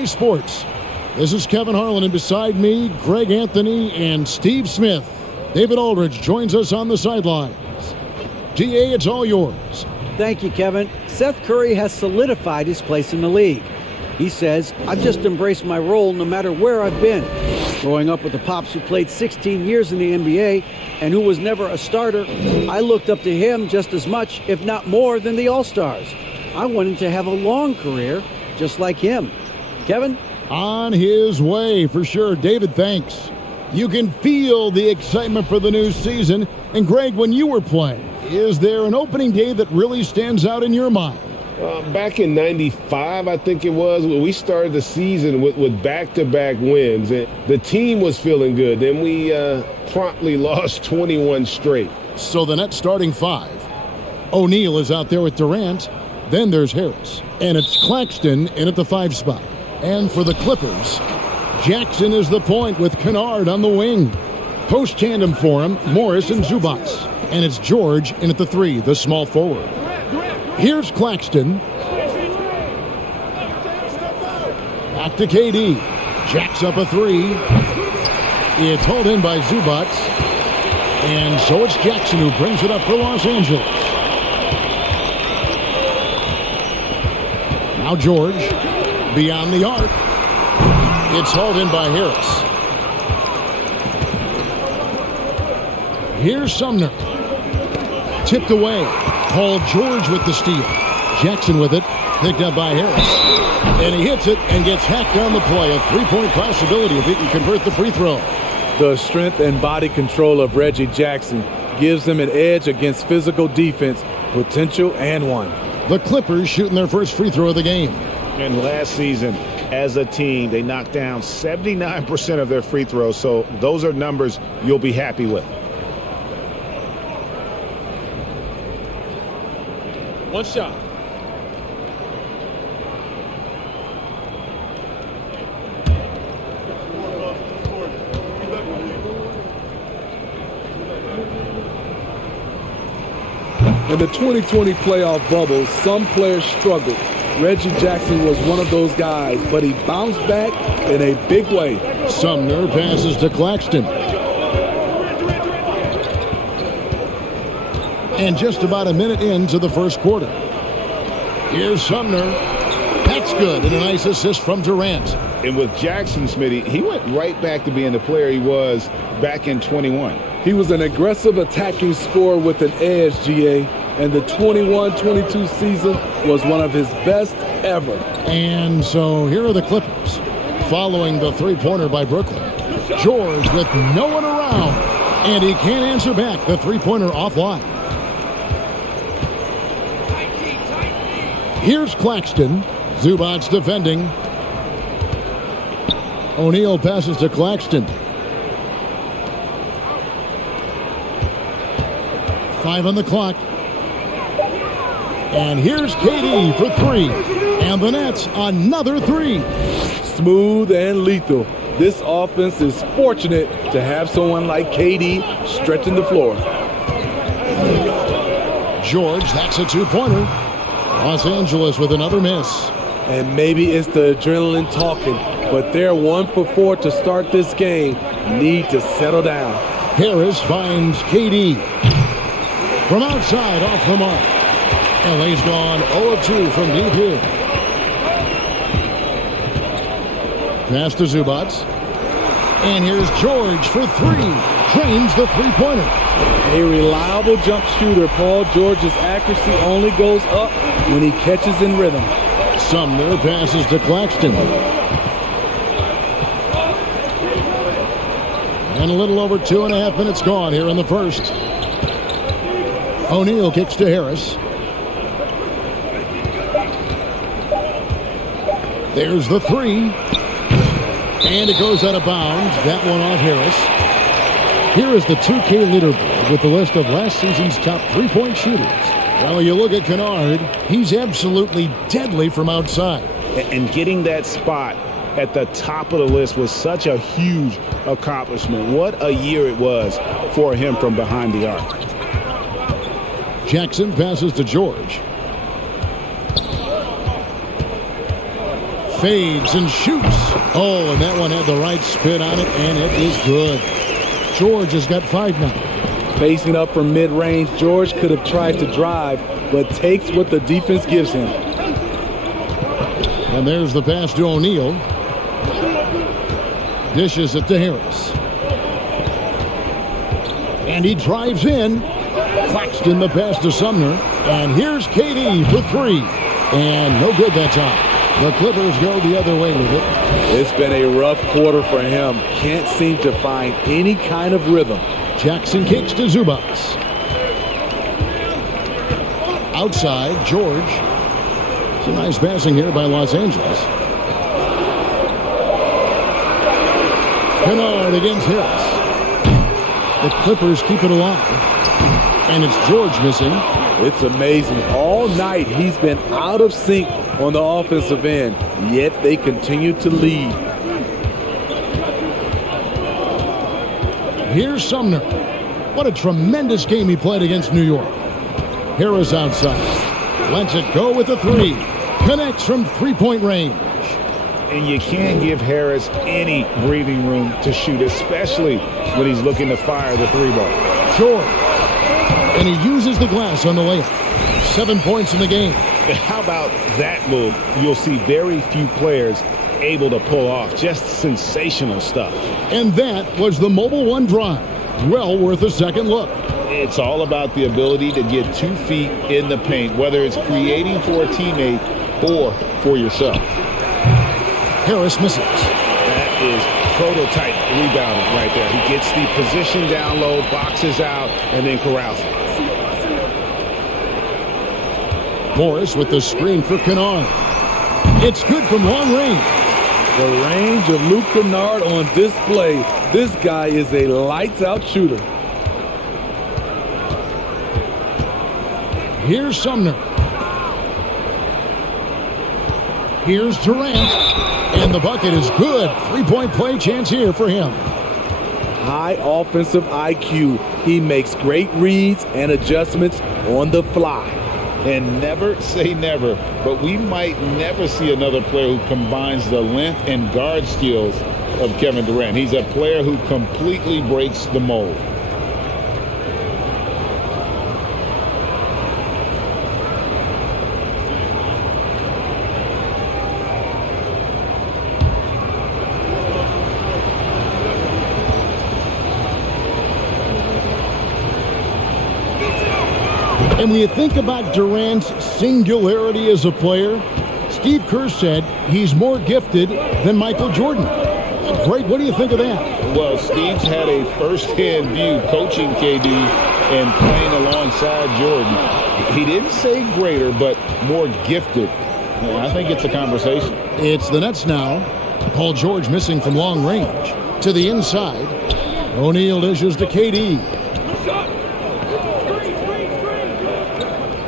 GA Sports. This is Kevin Harlan, and beside me, Greg Anthony and Steve Smith. David Aldridge joins us on the sidelines. GA, it's all yours. Thank you, Kevin. Seth Curry has solidified his place in the league. He says, I've just embraced my role no matter where I've been. Growing up with the Pops who played 16 years in the NBA and who was never a starter, I looked up to him just as much, if not more, than the All-Stars. I wanted to have a long career just like him. Kevin? On his way, for sure. David, thanks. You can feel the excitement for the new season. And Greg, when you were playing, is there an opening day that really stands out in your mind? Back in '95, I think it was, we started the season with back-to-back wins. And the team was feeling good. Then we promptly lost 21 straight. So the net starting five. O'Neal is out there with Durant. Then there's Harris. And it's Claxton in at the 5 spot. And for the Clippers, Jackson is the point with Kennard on the wing. Post tandem for him, Morris and Zubac. And it's George in at the 3, the small forward. Here's Claxton. Back to KD. Jacks up a 3. It's hauled in by Zubac. And so it's Jackson who brings it up for Los Angeles. Now George. Beyond the arc. It's hauled in by Harris. Here's Sumner. Tipped away. Paul George with the steal. Jackson with it. Picked up by Harris. And he hits it and gets hacked on the play. A three-point possibility if he can convert the free throw. The strength and body control of Reggie Jackson gives them an edge against physical defense, potential, and one. The Clippers shooting their first free throw of the game. And last season, as a team, they knocked down 79% of their free throws. So those are numbers you'll be happy with. One shot. In the 2020 playoff bubble, some players struggled. Reggie Jackson was one of those guys, but he bounced back in a big way. Sumner passes to Claxton. And just about a minute into the first quarter. Here's Sumner. That's good. And a nice assist from Durant. And with Jackson, Smitty, he went right back to being the player he was back in 21. He was an aggressive attacking scorer with an edge, GA. And the 21-22 season was one of his best ever. And so here are the Clippers following the three-pointer by Brooklyn. George with no one around. And he can't answer back. The three-pointer offline. Here's Claxton. Zubac defending. O'Neal passes to Claxton. 5 on the clock. And here's KD for 3. And the Nets another 3. Smooth and lethal. This offense is fortunate to have someone like KD stretching the floor. George, that's a two-pointer. Los Angeles with another miss. And maybe it's the adrenaline talking, but they're 1 for 4 to start this game. Need to settle down. Harris finds KD. From outside, off the mark. LA's gone 0 of 2 from deep here. Pass to Zubac. And here's George for 3. Drains the three-pointer. A reliable jump shooter, Paul George's accuracy only goes up when he catches in rhythm. Sumner passes to Claxton. And a little over 2.5 minutes gone here in the first. O'Neal kicks to Harris. There's the 3. And it goes out of bounds. That one off Harris. Here is the 2K leaderboard with the list of last season's top three-point shooters. Well, you look at Kennard, he's absolutely deadly from outside. And getting that spot at the top of the list was such a huge accomplishment. What a year it was for him from behind the arc. Jackson passes to George. Fades and shoots. Oh, and that one had the right spin on it, and it is good. George has got 5 now. Facing up from mid-range, George could have tried to drive, but takes what the defense gives him. And there's the pass to O'Neal. Dishes it to Harris. And he drives in. Claxton the pass to Sumner. And here's KD for 3. And no good that time. The Clippers go the other way with it. It's been a rough quarter for him. Can't seem to find any kind of rhythm. Jackson kicks to Zubac. Outside, George. Some nice passing here by Los Angeles. Kennard against Harris. The Clippers keep it alive. And it's George missing. It's amazing. All night he's been out of sync on the offensive end, yet they continue to lead. Here's Sumner. What a tremendous game he played against New York. Harris outside. Lets it go with a 3. Connects from 3-point range. And you can't give Harris any breathing room to shoot, especially when he's looking to fire the 3-ball. George. And he uses the glass on the layup. 7 points in the game. How about that move? You'll see very few players able to pull off. Just sensational stuff. And that was the Mobile One drive. Well worth a second look. It's all about the ability to get 2 feet in the paint, whether it's creating for a teammate or for yourself. Harris misses. That is prototype rebounding right there. He gets the position down low, boxes out, and then corrals it. Morris with the screen for Kennard. It's good from long range. The range of Luke Kennard on display. This guy is a lights-out shooter. Here's Sumner. Here's Durant. And the bucket is good. 3-point play chance here for him. High offensive IQ. He makes great reads and adjustments on the fly. And never say never, but we might never see another player who combines the length and guard skills of Kevin Durant. He's a player who completely breaks the mold. And when you think about Durant's singularity as a player, Steve Kerr said he's more gifted than Michael Jordan. Greg, what do you think of that? Well, Steve's had a first-hand view coaching KD and playing alongside Jordan. He didn't say greater, but more gifted. And I think it's a conversation. It's the Nets now. Paul George missing from long range. To the inside. O'Neal dishes to KD.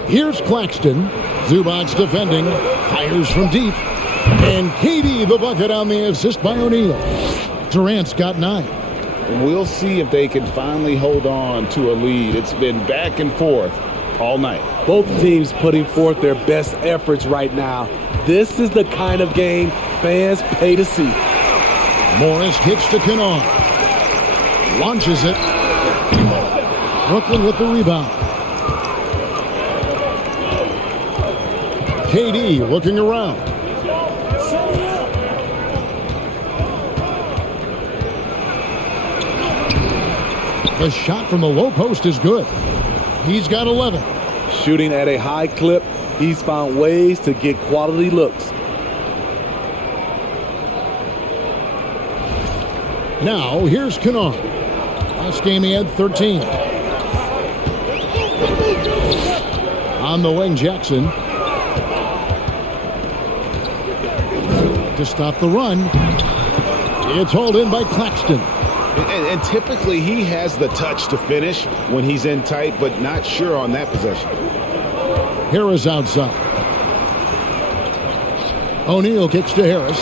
Here's Claxton. Zubac defending. Fires from deep. And KD the bucket on the assist by O'Neal. Durant's got 9. We'll see if they can finally hold on to a lead. It's been back and forth all night. Both teams putting forth their best efforts right now. This is the kind of game fans pay to see. Morris kicks to Kennard. Launches it. Brooklyn with the rebound. KD looking around. The shot from the low post is good. He's got 11. Shooting at a high clip, he's found ways to get quality looks. Now, here's Kennard. Last game he had 13. On the wing, Jackson. To stop the run. It's hauled in by Claxton. And typically he has the touch to finish when he's in tight, but not sure on that possession. Harris outside. O'Neal kicks to Harris.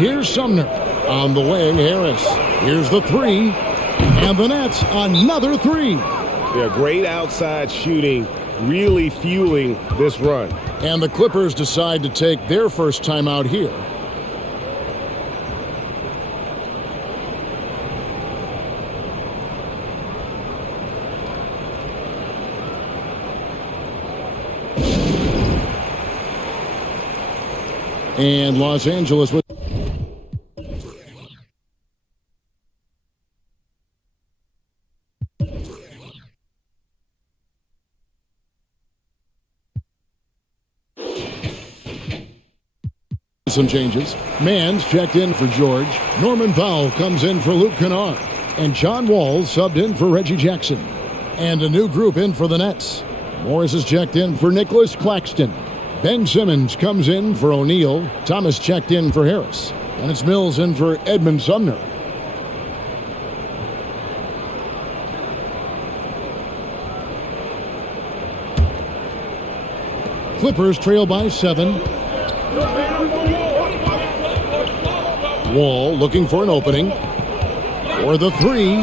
Here's Sumner. On the wing, Harris. Here's the 3. And the Nets, another 3. Yeah, great outside shooting really fueling this run. And the Clippers decide to take their first timeout here. And Los Angeles with some changes. Mann's checked in for George. Norman Powell comes in for Luke Kennard. And John Wall subbed in for Reggie Jackson. And a new group in for the Nets. Morris is checked in for Nicholas Claxton. Ben Simmons comes in for O'Neal. Thomas checked in for Harris. And it's Mills in for Edmund Sumner. Clippers trail by 7. Wall looking for an opening. For the 3.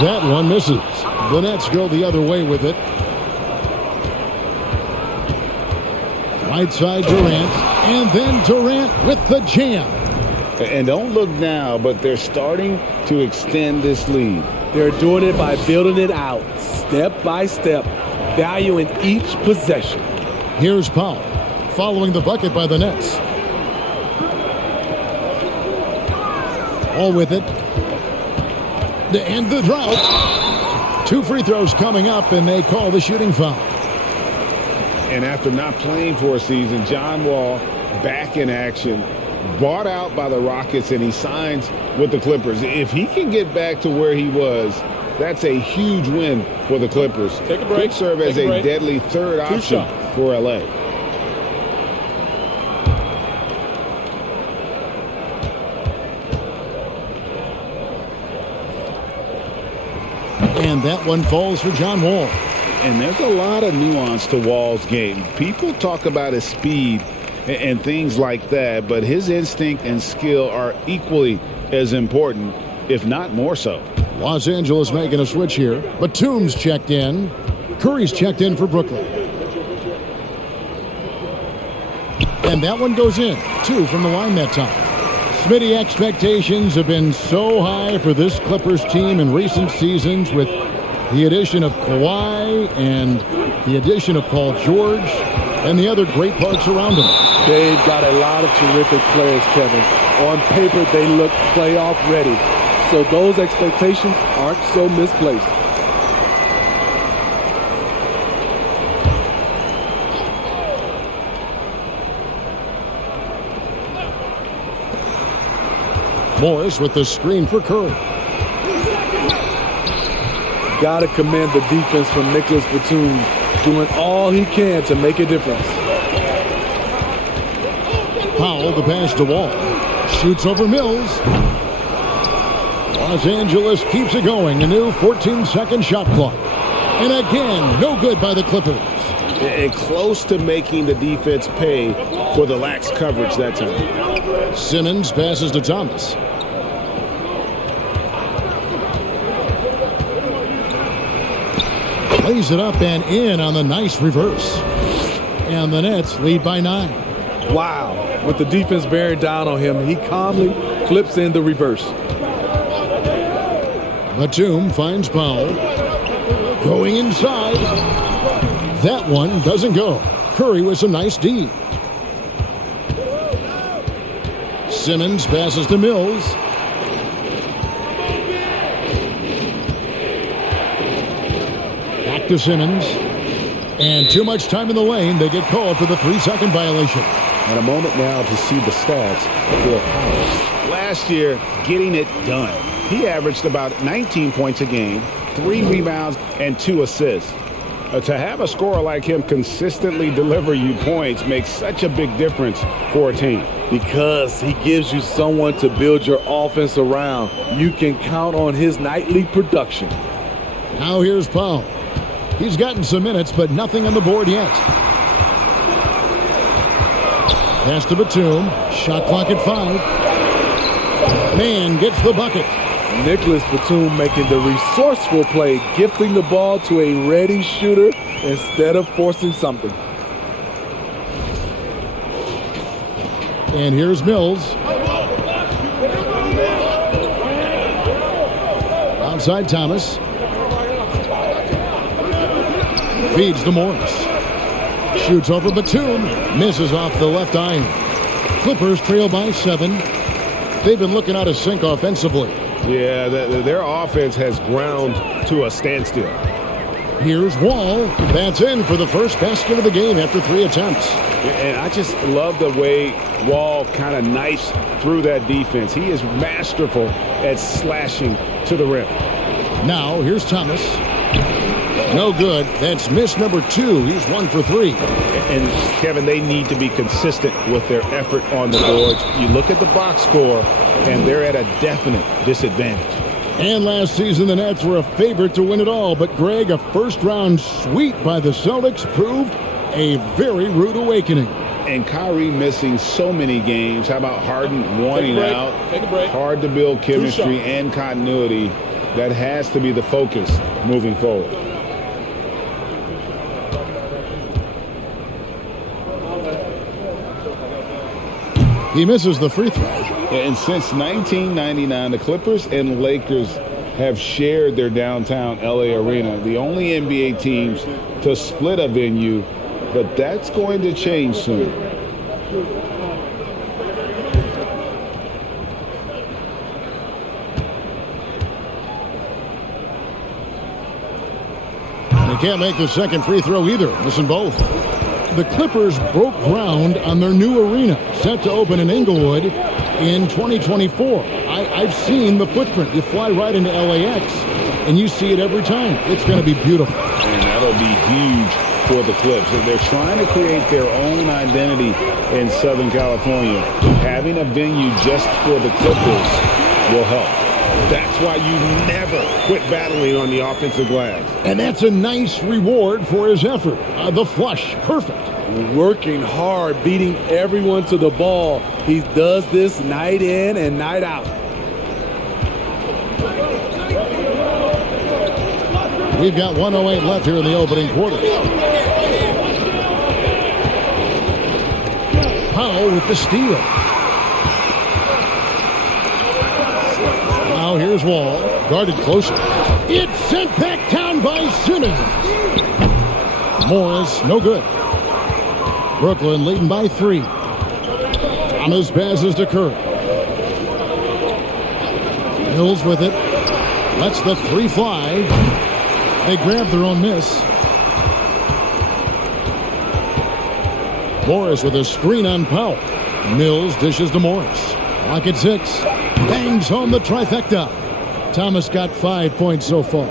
That one misses. The Nets go the other way with it. Right side Durant, and then Durant with the jam. And don't look now, but they're starting to extend this lead. They're doing it by building it out, step by step, valuing each possession. Here's Powell, following the bucket by the Nets. All with it. To end the drought. 2 free throws coming up, and they call the shooting foul. And after not playing for a season, John Wall back in action, bought out by the Rockets, and he signs with the Clippers. If he can get back to where he was, that's a huge win for the Clippers. Take a break. Could serve as a deadly third option for LA. And that one falls for John Wall. And there's a lot of nuance to Wall's game. People talk about his speed and things like that, but his instinct and skill are equally as important, if not more so. Los Angeles making a switch here. Batum's checked in. Curry's checked in for Brooklyn. And that one goes in. 2 from the line that time. Smitty, expectations have been so high for this Clippers team in recent seasons with the addition of Kawhi and the addition of Paul George and the other great parts around him. They've got a lot of terrific players, Kevin. On paper, they look playoff ready. So those expectations aren't so misplaced. Morris with the screen for Curry. Got to commend the defense from Nicholas Batum, doing all he can to make a difference. Powell, the pass to Wall. Shoots over Mills. Los Angeles keeps it going. A new 14-second shot clock. And again, no good by the Clippers. And close to making the defense pay for the lax coverage that time. Simmons passes to Thomas. Lays it up and in on the nice reverse. And the Nets lead by 9. Wow. With the defense bearing down on him, he calmly flips in the reverse. Batum finds Powell. Going inside. That one doesn't go. Curry with some nice D. Simmons passes to Mills. Back to Simmons. And too much time in the lane. They get called for the 3-second violation. And a moment now to see the stats for Powell. Last year, getting it done. He averaged about 19 points a game, 3 rebounds, and 2 assists. To have a scorer like him consistently deliver you points makes such a big difference for a team. Because he gives you someone to build your offense around. You can count on his nightly production. Now here's Powell. He's gotten some minutes, but nothing on the board yet. Pass to Batum. Shot clock at 5. Man gets the bucket. Nicholas Batum making the resourceful play, gifting the ball to a ready shooter instead of forcing something. And here's Mills. Outside Thomas. Feeds to Morris. Shoots over Batum. Misses off the left iron. Clippers trail by 7. They've been looking out of sync offensively. Yeah, their offense has ground to a standstill. Here's Wall. That's in for the first basket of the game after 3 attempts. And I just love the way Wall kind of knifes through that defense. He is masterful at slashing to the rim. Now, here's Thomas. No good. That's miss number 2. He's 1 for 3. And, Kevin, they need to be consistent with their effort on the boards. You look at the box score, and they're at a definite disadvantage. And last season, the Nets were a favorite to win it all. But, Greg, a first-round sweep by the Celtics proved a very rude awakening. And Kyrie missing so many games. How about Harden wanting out? Take a break. Hard to build chemistry and continuity. That has to be the focus moving forward. He misses the free throw. And since 1999, the Clippers and Lakers have shared their downtown LA arena, the only NBA teams to split a venue, but that's going to change soon. He can't make the second free throw either, missing both. The Clippers broke ground on their new arena, set to open in Inglewood in 2024. I've seen the footprint. You fly right into LAX, and you see it every time. It's going to be beautiful. And that'll be huge for the Clips. They're trying to create their own identity in Southern California. Having a venue just for the Clippers will help. That's why you never quit battling on the offensive glass. And that's a nice reward for his effort. The flush, perfect. Working hard, beating everyone to the ball. He does this night in and night out. We've got 1:08 left here in the opening quarter. Powell with the steal. Now here's Wall, guarded closer. It's sent back down by Simmons. Morris, no good. Brooklyn leading by 3. Thomas passes to Curry. Mills with it. Lets the 3 fly. They grab their own miss. Morris with a screen on Powell. Mills dishes to Morris. Clock at 6. Bangs home the trifecta. Thomas got 5 points so far.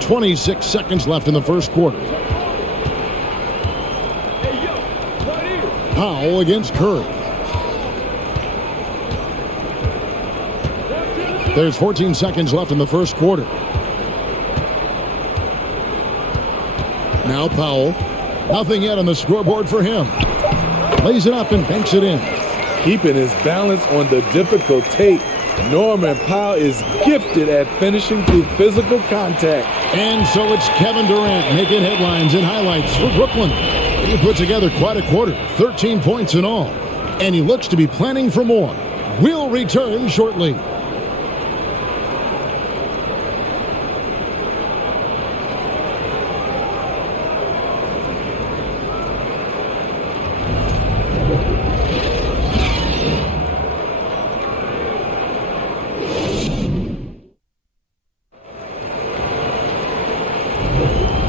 26 seconds left in the first quarter. Powell against Curry. There's 14 seconds left in the first quarter. Now Powell. Nothing yet on the scoreboard for him. Lays it up and banks it in. Keeping his balance on the difficult tape. Norman Powell is gifted at finishing through physical contact. And so it's Kevin Durant making headlines and highlights for Brooklyn. He put together quite a quarter, 13 points in all. And he looks to be planning for more. We'll return shortly.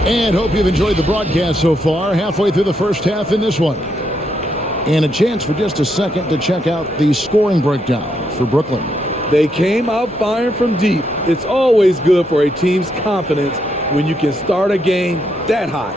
And hope you've enjoyed the broadcast so far. Halfway through the first half in this one. And a chance for just a second to check out the scoring breakdown for Brooklyn. They came out firing from deep. It's always good for a team's confidence when you can start a game that hot.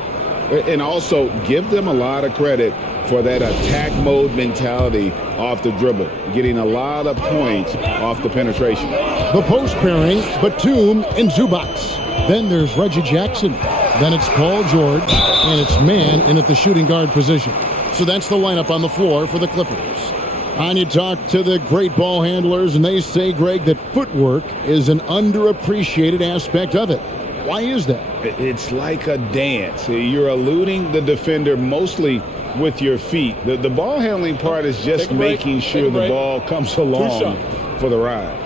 And also give them a lot of credit for that attack mode mentality off the dribble, getting a lot of points off the penetration. The post pairing, Batum and Zubac. Then there's Reggie Jackson. Then it's Paul George, and it's Man in at the shooting guard position. So that's the lineup on the floor for the Clippers. And you talk to the great ball handlers, and they say, Greg, that footwork is an underappreciated aspect of it. Why is that? It's like a dance. You're eluding the defender mostly with your feet. The ball handling part is just making sure the ball comes along for the ride.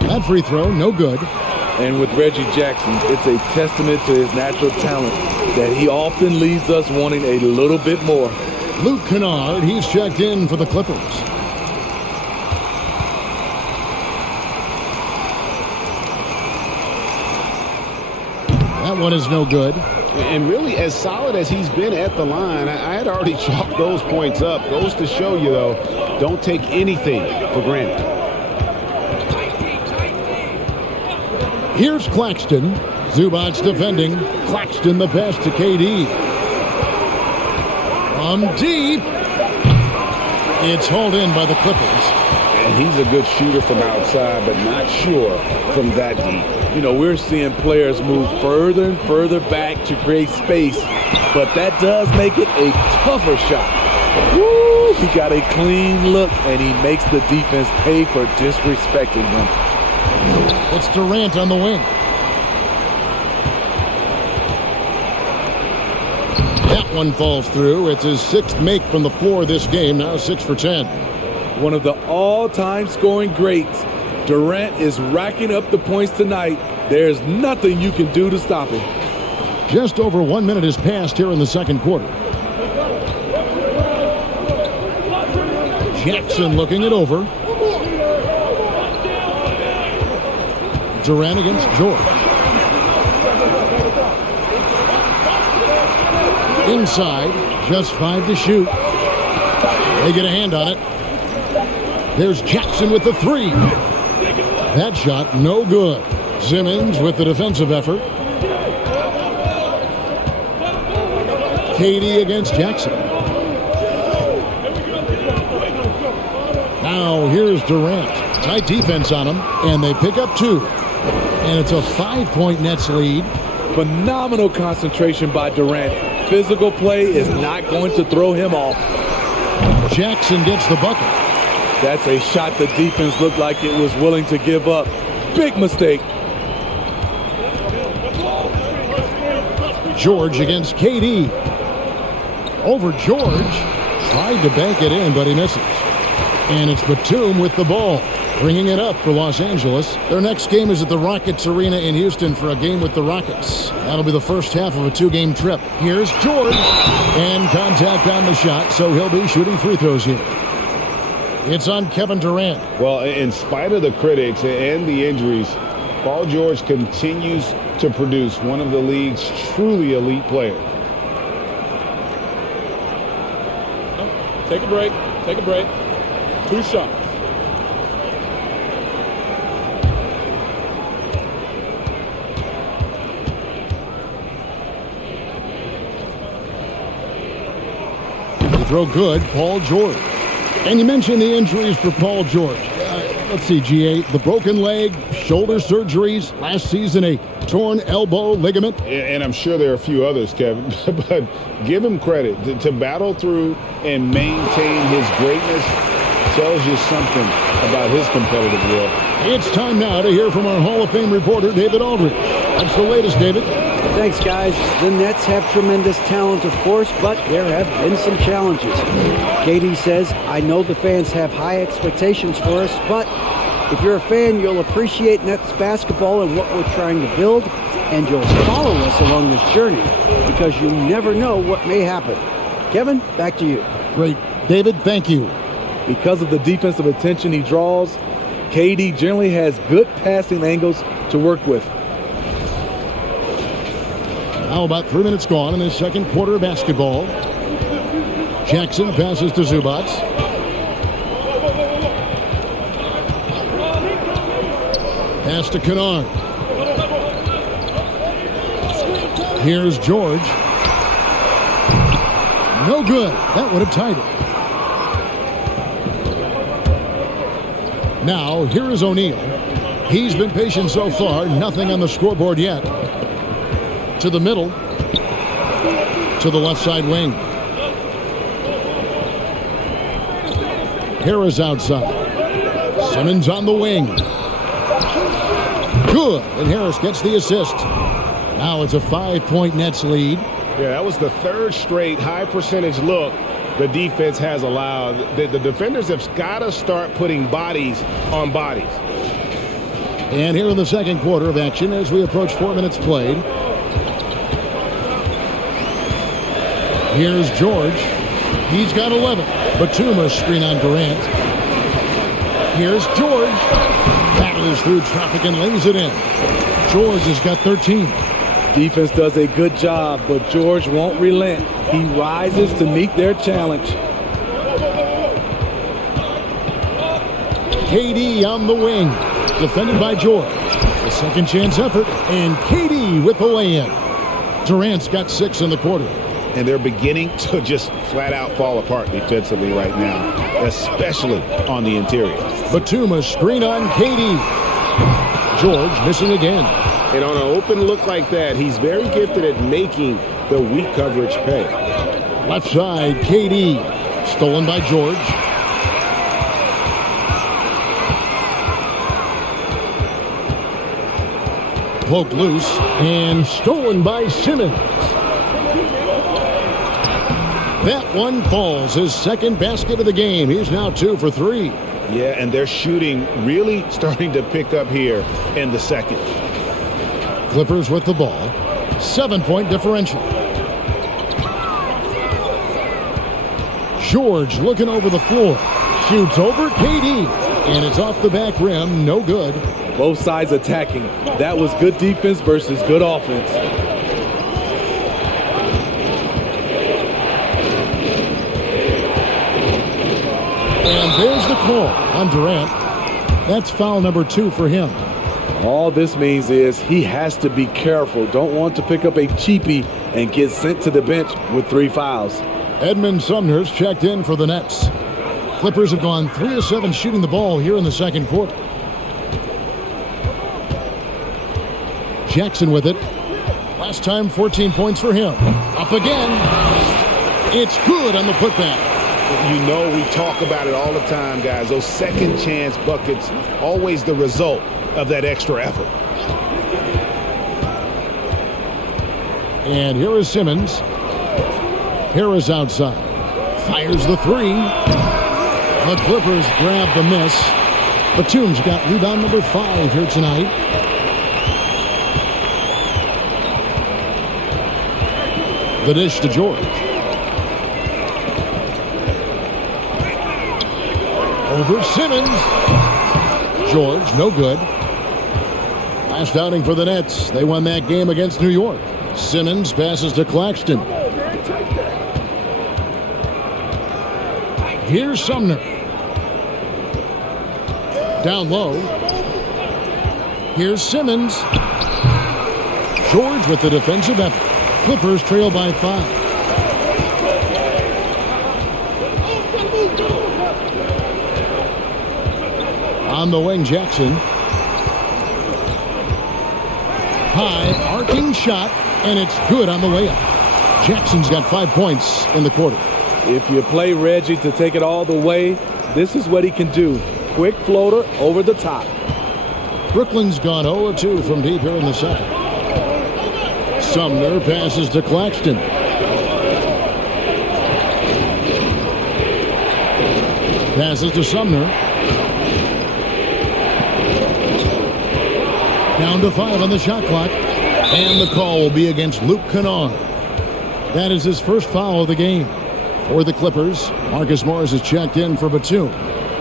That free throw, no good. And with Reggie Jackson, it's a testament to his natural talent that he often leaves us wanting a little bit more. Luke Kennard, he's checked in for the Clippers. That one is no good. And really, as solid as he's been at the line, I had already chalked those points up. Goes to show you, though, don't take anything for granted. Here's Claxton. Zubac's defending. Claxton the pass to KD. From deep. It's hauled in by the Clippers. And he's a good shooter from outside, but not sure from that deep. You know, we're seeing players move further and further back to create space, but that does make it a tougher shot. Woo! He got a clean look, and he makes the defense pay for disrespecting him. It's Durant on the wing. That one falls through. It's his 6th make from the floor this game, now 6 for 10. One of the all-time scoring greats. Durant is racking up the points tonight. There's nothing you can do to stop him. Just over 1 minute has passed here in the second quarter. Jackson looking it over. Durant against George. Inside, just 5 to shoot. They get a hand on it. There's Jackson with the 3. That shot, no good. Simmons with the defensive effort. KD against Jackson. Now here's Durant. Tight defense on him, and they pick up 2. And it's a 5-point Nets lead. Phenomenal concentration by Durant. Physical play is not going to throw him off. Jackson gets the bucket. That's a shot the defense looked like it was willing to give up. Big mistake. George against KD. Over George. Tried to bank it in, but he misses. And it's Batum with the ball, bringing it up for Los Angeles. Their next game is at the Rockets Arena in Houston for a game with the Rockets. That'll be the first half of a 2-game trip. Here's George. And contact on the shot, so he'll be shooting free throws here. It's on Kevin Durant. Well, in spite of the critics and the injuries, Paul George continues to produce one of the league's truly elite players. Take a break. Take a break. 2 shots. They throw good, Paul George. And you mentioned the injuries for Paul George. Let's see, GA, the broken leg, shoulder surgeries, last season a torn elbow ligament. And I'm sure there are a few others, Kevin, but give him credit. To battle through and maintain his greatness tells you something about his competitive will. It's time now to hear from our Hall of Fame reporter, David Aldridge. What's the latest, David? Thanks, guys. The Nets have tremendous talent, of course, but there have been some challenges. KD says, I know the fans have high expectations for us, but if you're a fan, you'll appreciate Nets basketball and what we're trying to build, and you'll follow us along this journey because you never know what may happen. Kevin, back to you. Great. David, thank you. Because of the defensive attention he draws, KD generally has good passing angles to work with. Now about 3 minutes gone in the second quarter of basketball. Jackson passes to Zubac. Pass to Kennard. Here's George. No good. That would have tied it. Now, here is O'Neal. He's been patient so far. Nothing on the scoreboard yet. To the middle. To the left side wing. Harris outside. Simmons on the wing. Good, and Harris gets the assist. Now it's a 5-point Nets lead. Yeah, that was the third straight high percentage look the defense has allowed. The defenders have got to start putting bodies on bodies. And here in the second quarter of action as we approach 4 minutes played. Here's George. He's got 11. Batuma screen on Durant. Here's George. Battles through traffic and lays it in. George has got 13. Defense does a good job, but George won't relent. He rises to meet their challenge. KD on the wing. Defended by George. A second chance effort. And KD with the lay-in. Durant's got 6 in the quarter. And they're beginning to just flat out fall apart defensively right now, especially on the interior. Batuma screen on KD. George missing again. And on an open look like that, he's very gifted at making the weak coverage pay. Left side, KD. Stolen by George. Poked loose and stolen by Simmons. That one falls, his second basket of the game. He's now 2 for 3. Yeah, and their shooting really starting to pick up here in the second. Clippers with the ball. 7-point differential. George looking over the floor. Shoots over KD. And it's off the back rim. No good. Both sides attacking. That was good defense versus good offense. And there's the call on Durant. That's foul number 2 for him. All this means is he has to be careful. Don't want to pick up a cheapie and get sent to the bench with 3 fouls. Edmund Sumner's checked in for the Nets. Clippers have gone 3 of 7 shooting the ball here in the second quarter. Jackson with it. Last time 14 points for him. Up again. It's good on the putback. You know we talk about it all the time, guys. Those second chance buckets, always the result of that extra effort. And here is Simmons. Harris outside. Fires the 3. The Clippers grab the miss. Batum's got rebound number 5 here tonight. The dish to George. Over Simmons. George, no good. Last outing for the Nets. They won that game against New York. Simmons passes to Claxton. Here's Sumner. Down low. Here's Simmons. George with the defensive effort. Clippers trail by 5. On the wing, Jackson. High, arcing shot, and it's good on the way up. Jackson's got 5 points in the quarter. If you play Reggie to take it all the way, this is what he can do. Quick floater over the top. Brooklyn's gone 0-2 from deep here in the second. Sumner passes to Claxton. Passes to Sumner. Down to 5 on the shot clock. And the call will be against Luke Kennard. That is his first foul of the game. For the Clippers, Marcus Morris is checked in for Batum.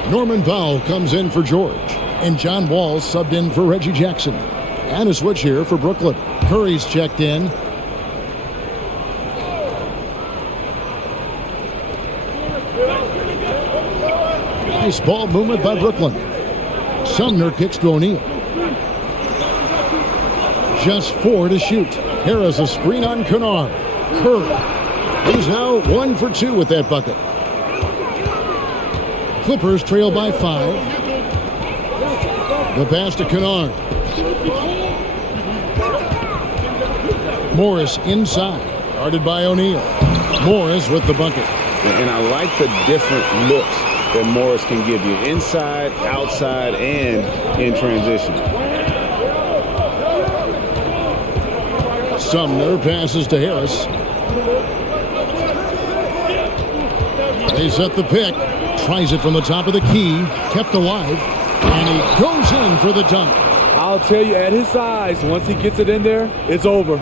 Norman Powell comes in for George. And John Wall subbed in for Reggie Jackson. And a switch here for Brooklyn. Curry's checked in. Nice ball movement by Brooklyn. Sumner kicks to O'Neal. Just 4 to shoot. Harris a screen on Kennard. Curry. He's now 1 for 2 with that bucket. Clippers trail by 5. The pass to Kennard. Morris inside. Guarded by O'Neal. Morris with the bucket. And I like the different looks that Morris can give you inside, outside, and in transition. Sumner passes to Harris. They set the pick. Tries it from the top of the key. Kept alive. And he goes in for the dunk. I'll tell you, at his size, once he gets it in there, it's over.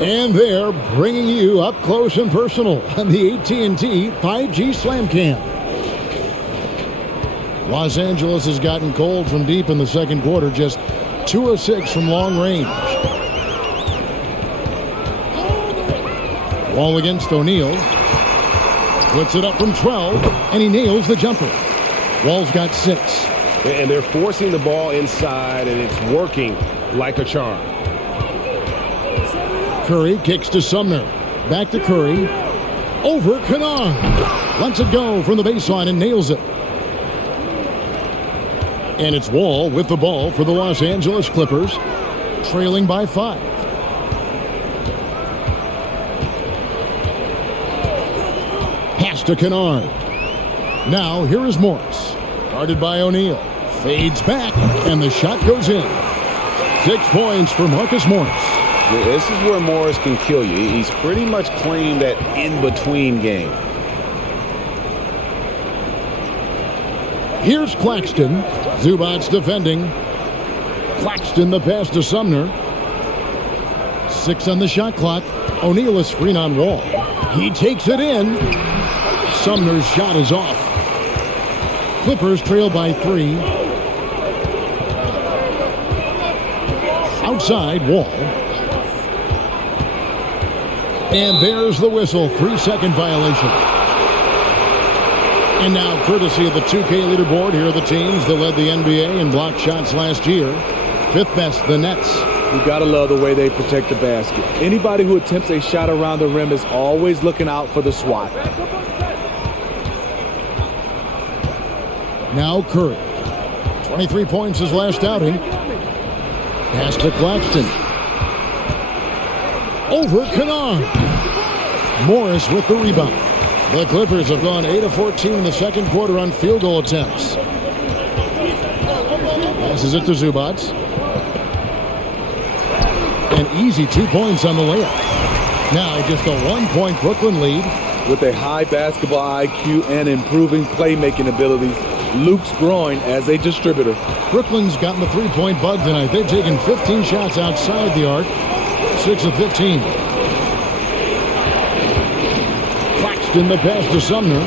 And they're bringing you up close and personal on the AT&T 5G Slam Cam. Los Angeles has gotten cold from deep in the second quarter, just 2 of 6 from long range. Wall against O'Neal. Puts it up from 12, and he nails the jumper. Wall's got 6. And they're forcing the ball inside, and it's working like a charm. Curry kicks to Sumner. Back to Curry. Over Kennard. Lets it go from the baseline and nails it. And it's Wall with the ball for the Los Angeles Clippers, trailing by 5. Pass to Kennard. Now here is Morris. Guarded by O'Neal. Fades back, and the shot goes in. 6 points for Marcus Morris. This is where Morris can kill you. He's pretty much claimed that in-between game. Here's Claxton. Zubac's defending. Claxton the pass to Sumner. 6 on the shot clock. O'Neal a screen on Wall. He takes it in. Sumner's shot is off. Clippers trail by 3. Outside, Wall. And there's the whistle. 3-second violation. And now, courtesy of the 2K leaderboard, here are the teams that led the NBA in block shots last year. 5th best, the Nets. You gotta love the way they protect the basket. Anybody who attempts a shot around the rim is always looking out for the swat. Now Curry. 23 points his last outing. Pass to Claxton. Over Kennard. Morris with the rebound. The Clippers have gone 8 of 14 in the second quarter on field goal attempts. Passes it to Zubac. An easy 2 points on the layup. Now just a 1-point Brooklyn lead. With a high basketball IQ and improving playmaking abilities, Luke's growing as a distributor. Brooklyn's gotten the 3-point bug tonight. They've taken 15 shots outside the arc. 6 of 15. Claxton the pass to Sumner.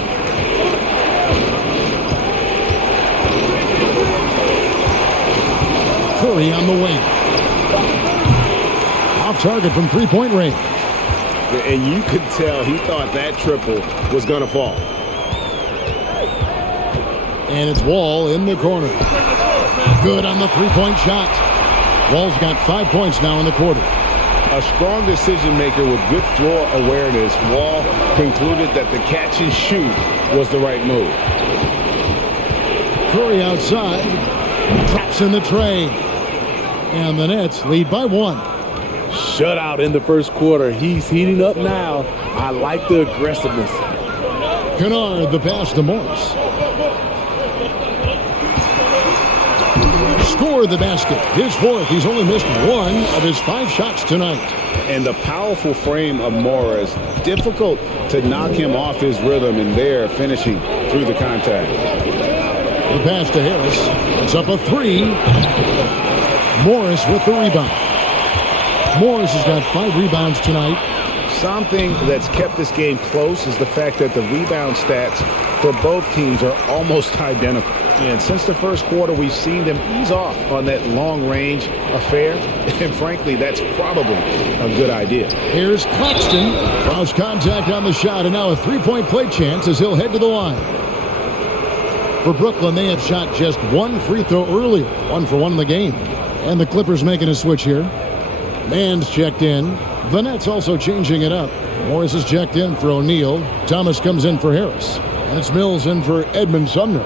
Curry on the wing. Off target from 3-point range. And you could tell he thought that triple was going to fall. And it's Wall in the corner. Good on the 3-point shot. Wall's got 5 points now in the quarter. A strong decision maker with good floor awareness. Wall concluded that the catch and shoot was the right move. Curry outside. Drops in the tray. And the Nets lead by 1. Shutout in the first quarter. He's heating up now. I like the aggressiveness. Kennard the pass to Morris. Scored the basket. His 4th. He's only missed 1 of his 5 shots tonight. And the powerful frame of Morris, difficult to knock him off his rhythm, and there finishing through the contact. The pass to Harris. It's up a 3. Morris with the rebound. Morris has got 5 rebounds tonight. Something that's kept this game close is the fact that the rebound stats for both teams are almost identical. And since the first quarter, we've seen them ease off on that long-range affair. And frankly, that's probably a good idea. Here's Claxton. Cross contact on the shot, and now a 3-point play chance as he'll head to the line. For Brooklyn, they had shot just 1 free throw earlier. 1 for 1 in the game. And the Clippers making a switch here. Mann's checked in. The Nets also changing it up. Morris is checked in for O'Neal. Thomas comes in for Harris. And it's Mills in for Edmund Sumner.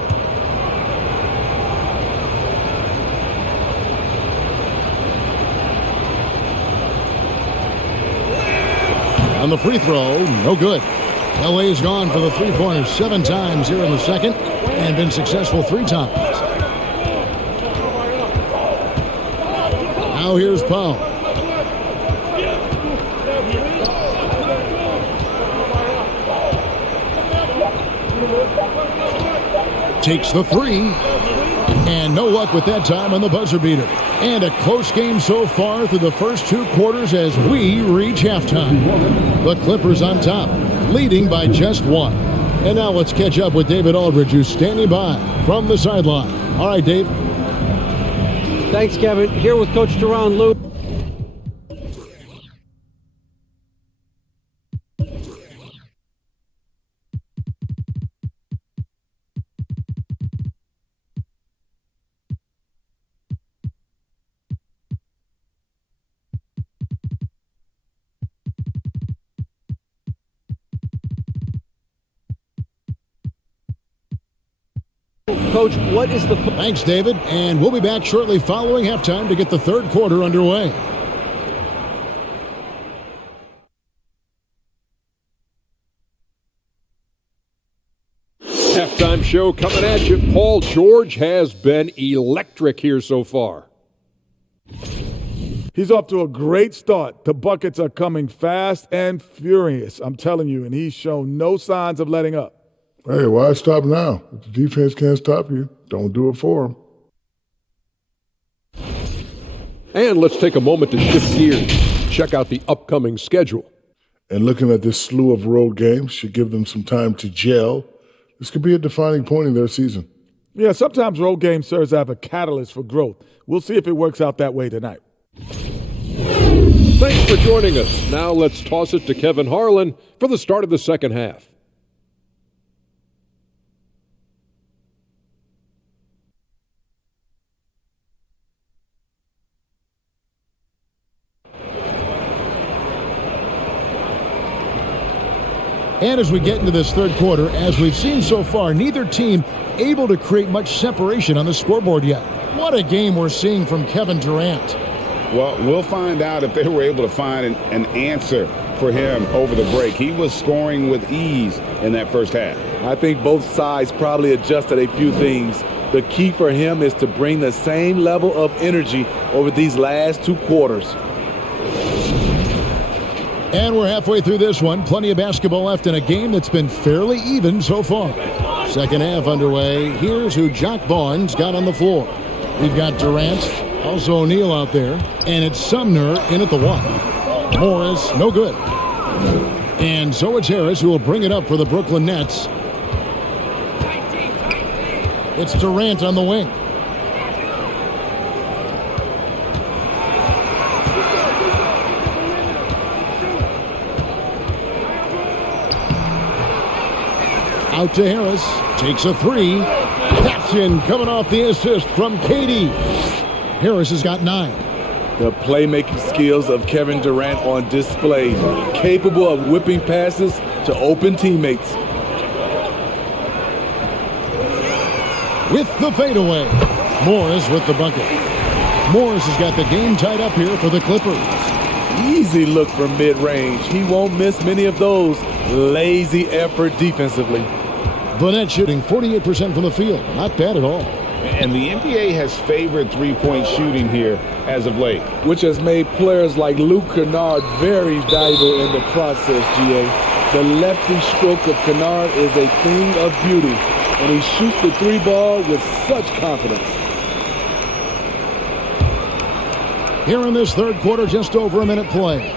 On the free throw, no good. LA's gone for the three-pointers 7 times here in the second and been successful 3 times. Now here's Powell. Takes the 3. And no luck with that time on the buzzer beater. And a close game so far through the first 2 quarters as we reach halftime. The Clippers on top, leading by just 1. And now let's catch up with David Aldridge, who's standing by from the sideline. All right, Dave. Thanks, Kevin. Here with Coach Teron Lue. Coach, what is the... Thanks, David. And we'll be back shortly following halftime to get the third quarter underway. Halftime show coming at you. Paul George has been electric here so far. He's off to a great start. The buckets are coming fast and furious, I'm telling you, and he's shown no signs of letting up. Hey, why stop now? If the defense can't stop you, don't do it for them. And let's take a moment to shift gears. Check out the upcoming schedule. And looking at this slew of road games should give them some time to gel. This could be a defining point in their season. Yeah, sometimes road games serves as a catalyst for growth. We'll see if it works out that way tonight. Thanks for joining us. Now let's toss it to Kevin Harlan for the start of the second half. And as we get into this third quarter, as we've seen so far, neither team able to create much separation on the scoreboard yet. What a game we're seeing from Kevin Durant. Well, we'll find out if they were able to find an answer for him over the break. He was scoring with ease in that first half. I think both sides probably adjusted a few things. The key for him is to bring the same level of energy over these last 2 quarters. And we're halfway through this one. Plenty of basketball left in a game that's been fairly even so far. Second half underway. Here's who Jock Vaughn's got on the floor. We've got Durant, also O'Neal out there, and it's Sumner in at the 1. Morris, no good. And so it's Harris who will bring it up for the Brooklyn Nets. It's Durant on the wing. Out to Harris, takes a 3. That's in, coming off the assist from Katie. Harris has got 9. The playmaking skills of Kevin Durant on display, capable of whipping passes to open teammates. With the fadeaway, Morris with the bucket. Morris has got the game tied up here for the Clippers. Easy look from mid-range. He won't miss many of those. Lazy effort defensively. The Nets shooting 48% from the field. Not bad at all. And the NBA has favored three-point shooting here as of late, which has made players like Luke Kennard very valuable in the process, GA. The lefty stroke of Kennard is a thing of beauty, and he shoots the 3 ball with such confidence. Here in this third quarter, just over a minute play.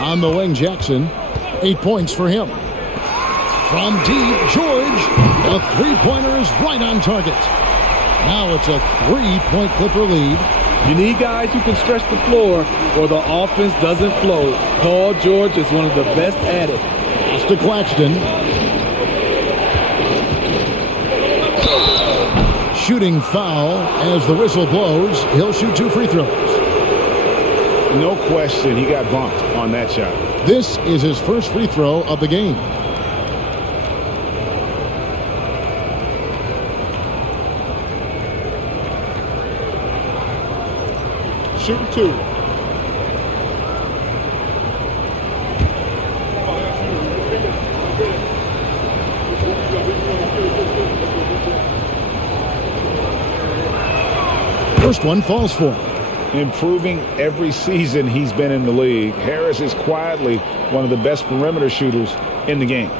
On the wing, Jackson. 8 points for him. From deep, George. The three-pointer is right on target. Now it's a 3-point Clipper lead. You need guys who can stretch the floor or the offense doesn't flow. Paul George is one of the best at it. Pass to Claxton. Shooting foul as the whistle blows. He'll shoot 2 free throws. No question he got bumped on that shot. This is his first free throw of the game. Shoot 2. first one falls for him. Improving every season he's been in the league. Harris is quietly one of the best perimeter shooters in the game.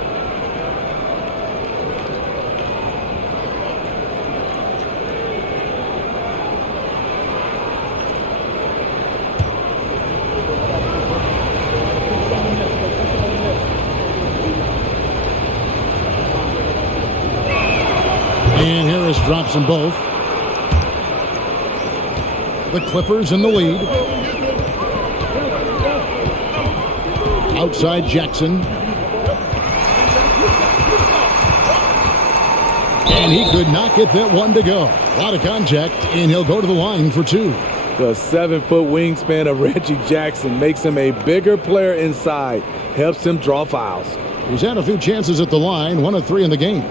And Harris drops them both. The Clippers in the lead. Outside Jackson. And he could not get that one to go. A lot of contact, and he'll go to the line for two. The 7-foot wingspan of Reggie Jackson makes him a bigger player inside, helps him draw fouls. He's had a few chances at the line, 1 of 3 in the game.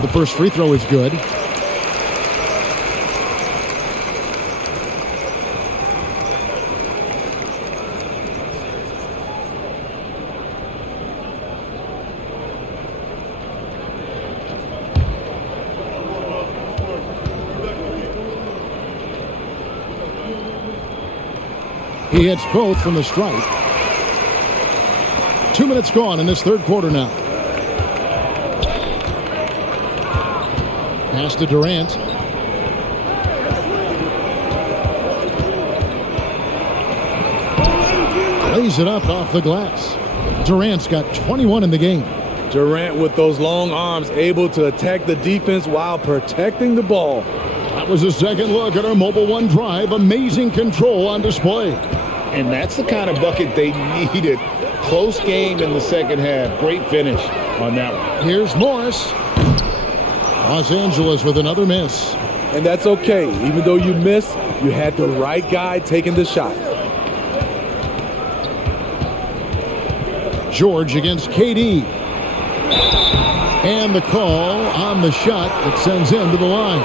The first free throw is good. He hits both from the stripe. 2 minutes gone in this third quarter now. Pass to Durant. Lays it up off the glass. Durant's got 21 in the game. Durant with those long arms able to attack the defense while protecting the ball. That was a second look at our Mobile One drive. Amazing control on display. And that's the kind of bucket they needed. Close game in the second half. Great finish on that one. Here's Morris. Los Angeles with another miss. And that's okay. Even though you miss, you had the right guy taking the shot. George against KD. And the call on the shot that sends him to the line.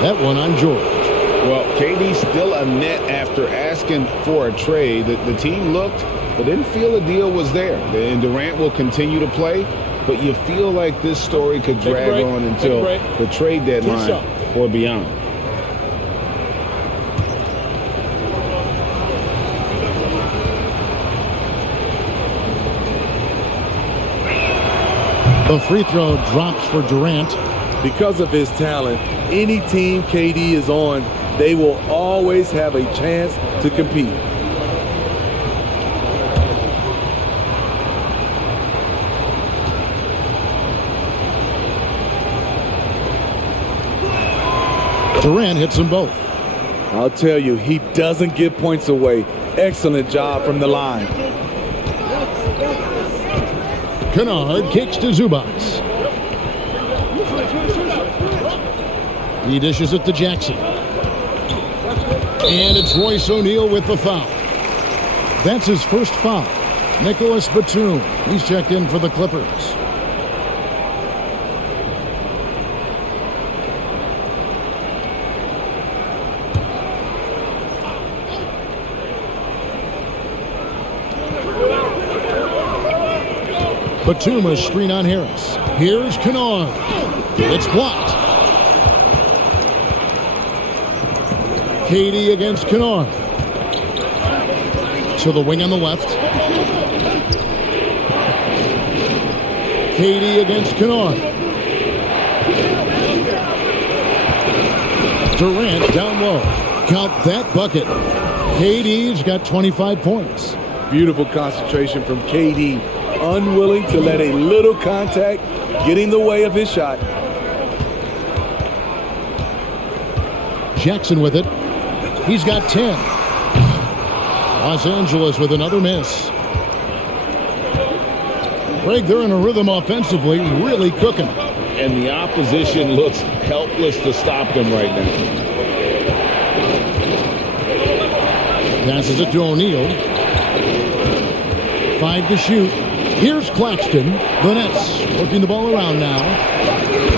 That one on George. Well, KD still a net after asking for a trade. The team looked but didn't feel a deal was there. And Durant will continue to play. But you feel like this story could drag on until the trade deadline or beyond. The free throw drops for Durant. Because of his talent, any team KD is on, they will always have a chance to compete. Durant hits them both. I'll tell you, he doesn't give points away. Excellent job from the line. Kennard kicks to Zubac. He dishes it to Jackson. And it's Royce O'Neal with the foul. That's his first foul. Nicholas Batum. He's checked in for the Clippers. Batum a screen on Harris. Here's Kennard. It's blocked. KD against Kennard. To the wing on the left. KD against Kennard. Durant down low. Count that bucket. KD's got 25 points. Beautiful concentration from KD. Unwilling to let a little contact get in the way of his shot. Jackson with it. He's got 10. Los Angeles with another miss. Greg, they're in a rhythm offensively, really cooking. And the opposition looks helpless to stop them right now. Passes it to O'Neal. 5 to shoot. Here's Claxton. The Nets working the ball around now.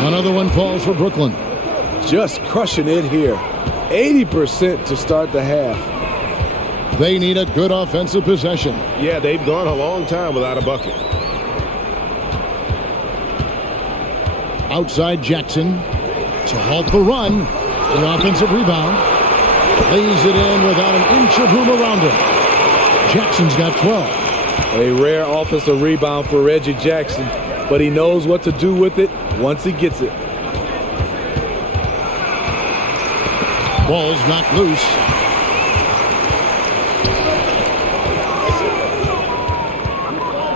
Another one falls for Brooklyn. just crushing it here. 80% to start the half. They need a good offensive possession. Yeah, they've gone a long time without a bucket. Outside Jackson to halt the run. The offensive rebound. Lays it in without an inch of room around him. Jackson's got 12. A rare offensive rebound for Reggie Jackson, but he knows what to do with it once he gets it. Ball's knocked loose.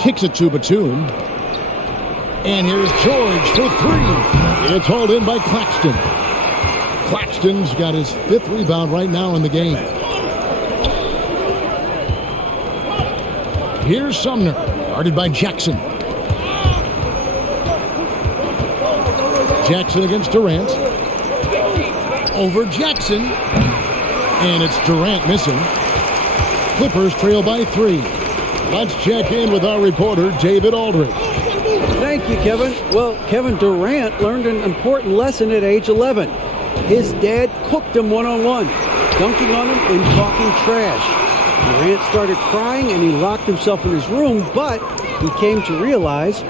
Kicks it to Batum. And here's George for three. It's hauled in by Claxton. Claxton's got his 5th rebound right now in the game. Here's Sumner, guarded by Jackson. Jackson against Durant. Over Jackson. And it's Durant missing. Clippers trail by 3. Let's check in with our reporter, David Aldridge. Thank you, Kevin. Well, Kevin Durant learned an important lesson at age 11. His dad cooked him one-on-one, dunking on him and talking trash. Durant started crying and he locked himself in his room, but he came to realize,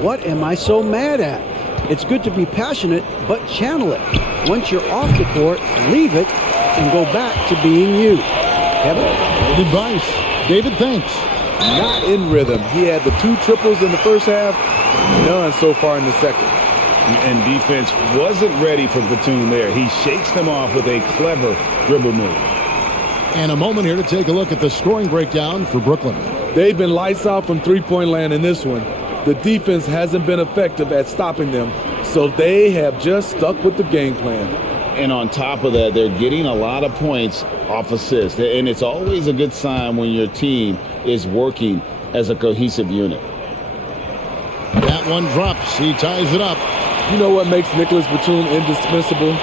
what am I so mad at? It's good to be passionate, but channel it. Once you're off the court, leave it and go back to being you. Kevin? Good advice. David, thanks. Not in rhythm. He had the 2 triples in the first half, none so far in the second. And defense wasn't ready for Batum there. He shakes them off with a clever dribble move. And a moment here to take a look at the scoring breakdown for Brooklyn. They've been lights out from three-point land in this one. The defense hasn't been effective at stopping them, so they have just stuck with the game plan. And on top of that, they're getting a lot of points off assists. And it's always a good sign when your team is working as a cohesive unit. That one drops. He ties it up. You know what makes Nicholas Batum indispensable?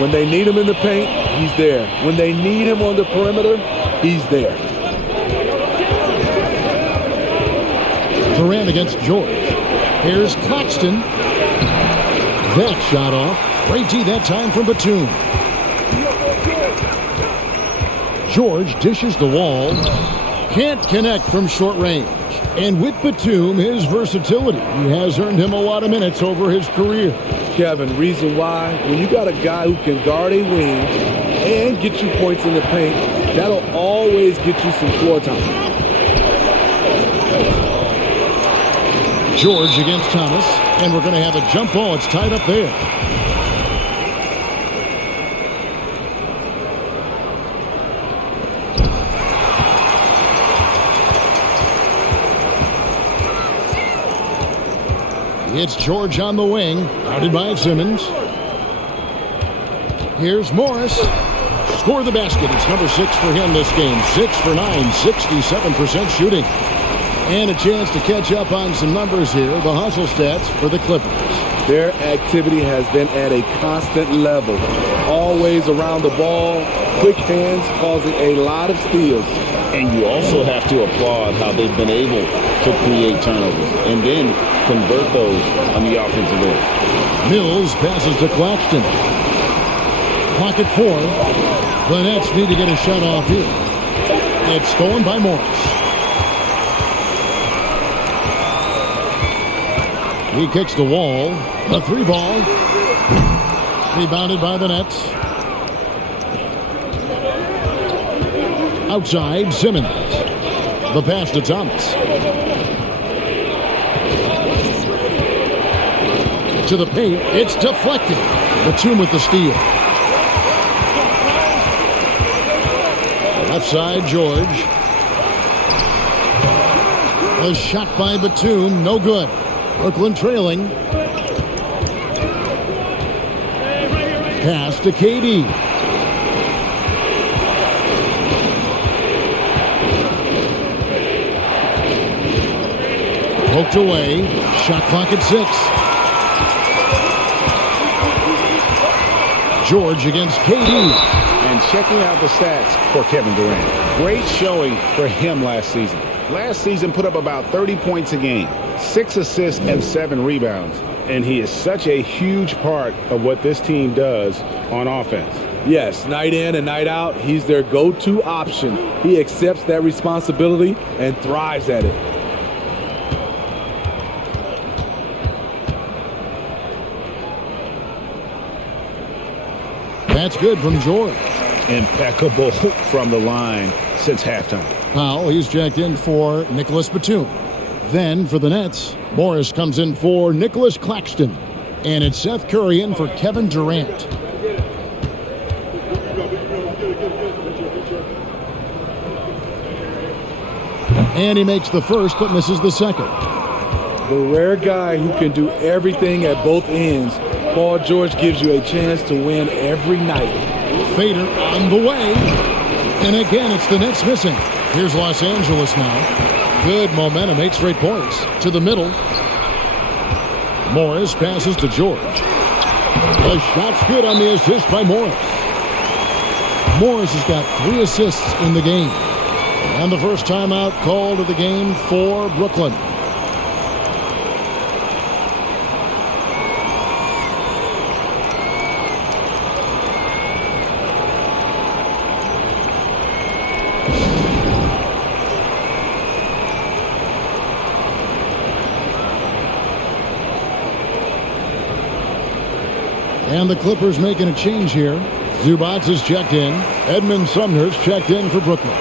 When they need him in the paint, he's there. When they need him on the perimeter, he's there. Durant against George. Here's Claxton. That shot off. Great D that time from Batum. George dishes the wall. Can't connect from short range. And with Batum, his versatility has earned him a lot of minutes over his career. Kevin, reason why? When you got a guy who can guard a wing and get you points in the paint, that'll always get you some floor time. George against Thomas. And we're going to have a jump ball. It's tied up there. It's George on the wing, guarded by Simmons. Here's Morris. Score the basket. It's number 6 for him this game. 6 for 9, 67% shooting. And a chance to catch up on some numbers here. The hustle stats for the Clippers. Their activity has been at a constant level. Always around the ball. Quick hands causing a lot of steals. And you also have to applaud how they've been able to create turnovers and then convert those on the offensive end. Mills passes to Claxton. Clock at 4. The Nets need to get a shot off here. It's stolen by Morris. He kicks the wall. A 3-ball. Rebounded by the Nets. Outside, Simmons. The pass to Thomas. To the paint. It's deflected. Batum with the steal. Left side, George. A shot by Batum. No good. Brooklyn trailing. Pass to KD. Poked away. Shot clock at 6. George against KD. And checking out the stats for Kevin Durant. Great showing for him last season. Last season put up about 30 points a game, 6 assists and 7 rebounds. And he is such a huge part of what this team does on offense. Yes, night in and night out, he's their go-to option. He accepts that responsibility and thrives at it. That's good from George. Impeccable from the line since halftime. Powell, he's checked in for Nicholas Batum. Then for the Nets, Morris comes in for Nicholas Claxton. And it's Seth Curry in for Kevin Durant. And he makes the first but misses the second. The rare guy who can do everything at both ends. Paul George gives you a chance to win every night. Fader on the way. And again, it's the Nets missing. Here's Los Angeles now. Good momentum, 8 straight points. To the middle. Morris passes to George. The shot's good on the assist by Morris. Morris has got 3 assists in the game. And the first timeout called of the game for Brooklyn. And the Clippers making a change here. Zubac is checked in. Edmund Sumner's checked in for Brooklyn.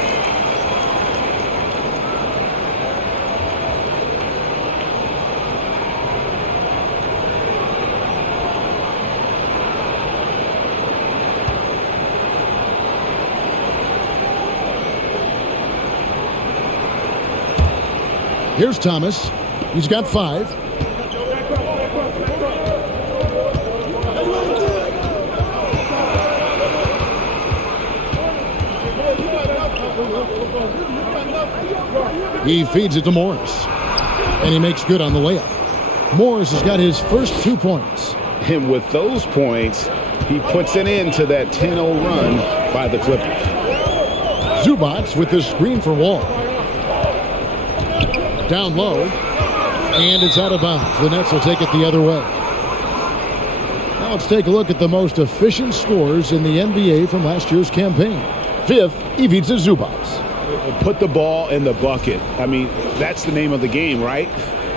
Here's Thomas. He's got 5. He feeds it to Morris. And he makes good on the layup. Morris has got his first 2 points. And with those points, he puts an end to that 10-0 run by the Clippers. Zubac with the screen for Wall. Down low. And it's out of bounds. The Nets will take it the other way. Now let's take a look at the most efficient scorers in the NBA from last year's campaign. 5th, Ivica Zubac. Put the ball in the bucket. I mean, that's the name of the game, right?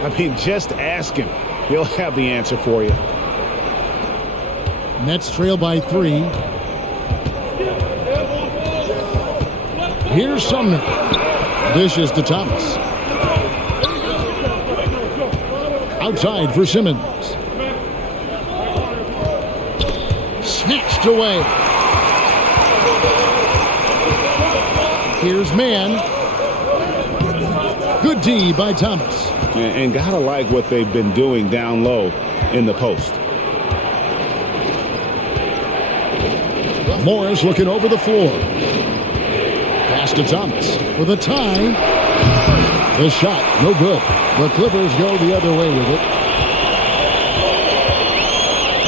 I mean, just ask him. He'll have the answer for you. Nets trail by 3. Here's Sumner. Dishes to Thomas. Outside for Simmons. Snatched away. Here's Mann. Good D by Thomas. And gotta like what they've been doing down low in the post. Morris looking over the floor. Pass to Thomas for the tie. The shot, no good. The Clippers go the other way with it.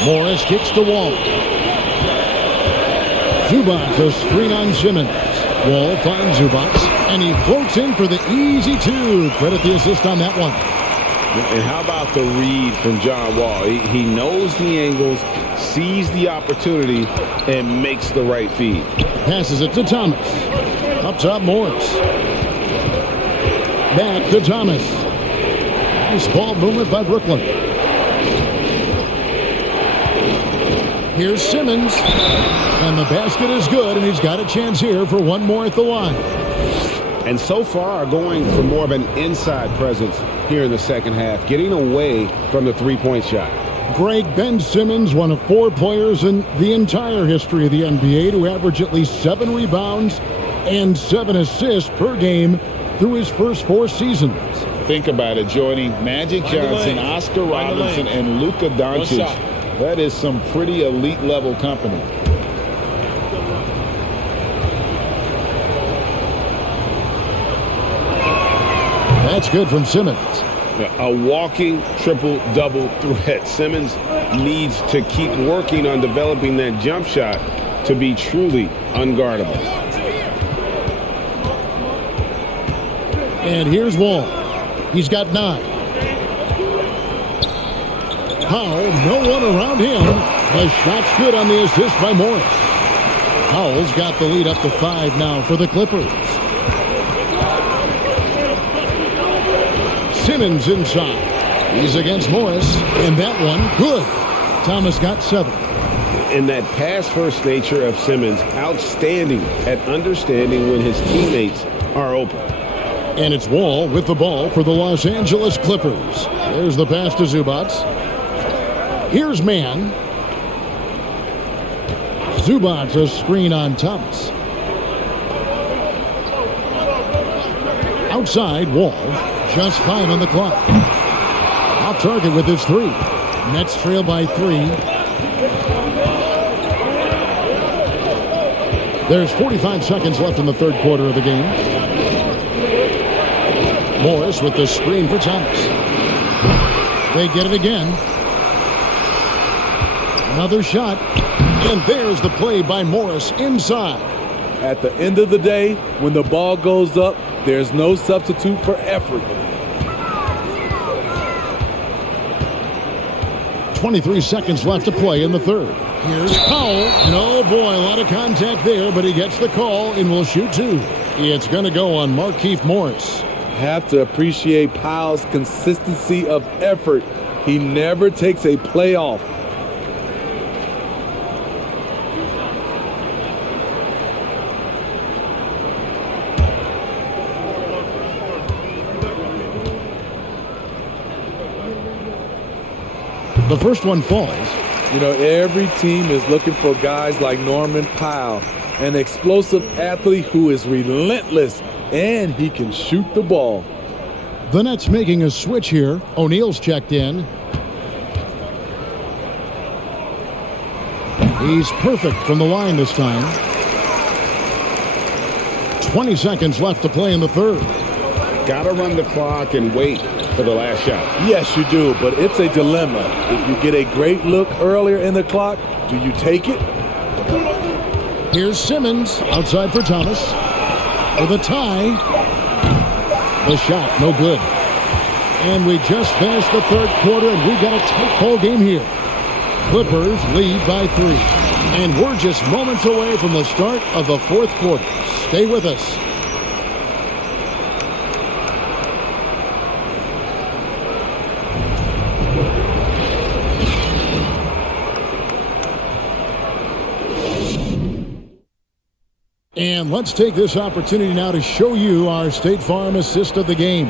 Morris kicks the Wall. Zubac, a screen on Simmons. Wall finds Zubac, and he floats in for the easy 2. Credit the assist on that one. And how about the read from John Wall? He knows the angles, sees the opportunity, and makes the right feed. Passes it to Thomas. Up top, Morris. Back to Thomas. Nice ball movement by Brooklyn. Here's Simmons. And the basket is good, and he's got a chance here for one more at the line. And so far going for more of an inside presence here in the second half, getting away from the three-point shot. Greg, Ben Simmons, one of 4 players in the entire history of the NBA to average at least 7 rebounds and 7 assists per game through his first 4 seasons. Think about it, joining Magic Johnson, Oscar Robertson, and Luka Doncic. That is some pretty elite level company. That's good from Simmons. A walking triple-double threat. Simmons needs to keep working on developing that jump shot to be truly unguardable. And here's Wall. He's got 9. Powell, no one around him. The shot's good on the assist by Morris. Powell's got the lead up to 5 now for the Clippers. Simmons inside. He's against Morris, and that one, good. Thomas got 7. And that pass-first nature of Simmons, outstanding at understanding when his teammates are open. And it's Wall with the ball for the Los Angeles Clippers. There's the pass to Zubac. Here's Mann. Zubac a screen on Thomas. Outside, Wall. Just 5 on the clock. Off target with his 3. Nets trail by 3. There's 45 seconds left in the third quarter of the game. Morris with the screen for Thomas. They get it again. Another shot. And there's the play by Morris inside. At the end of the day, when the ball goes up, there's no substitute for effort. 23 seconds left to play in the third. Here's Powell. And oh boy, a lot of contact there, but he gets the call and will shoot 2. It's going to go on Markieff Morris. Have to appreciate Powell's consistency of effort. He never takes a play off. The first one falls. You know, every team is looking for guys like Norman Powell, an explosive athlete who is relentless, and he can shoot the ball. The Nets making a switch here. O'Neal's checked in. He's perfect from the line this time. 20 seconds left to play in the third. Got to run the clock and wait for the last shot. Yes, you do, but it's a dilemma. If you get a great look earlier in the clock, do you take it? Here's Simmons outside for Thomas. For the tie. The shot, no good. And we just finished the third quarter, and we got a tight ball game here. Clippers lead by 3. And we're just moments away from the start of the fourth quarter. Stay with us. And let's take this opportunity now to show you our State Farm assist of the game.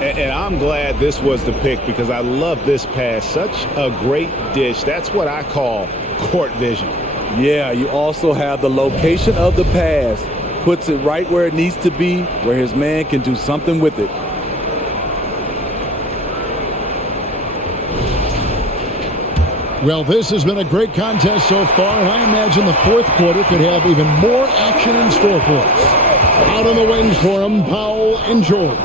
And I'm glad this was the pick because I love this pass. Such a great dish. That's what I call court vision. Yeah, you also have the location of the pass. Puts it right where it needs to be, where his man can do something with it. Well, this has been a great contest so far, and I imagine the fourth quarter could have even more action in store for us. Out on the wings for him, Powell and George.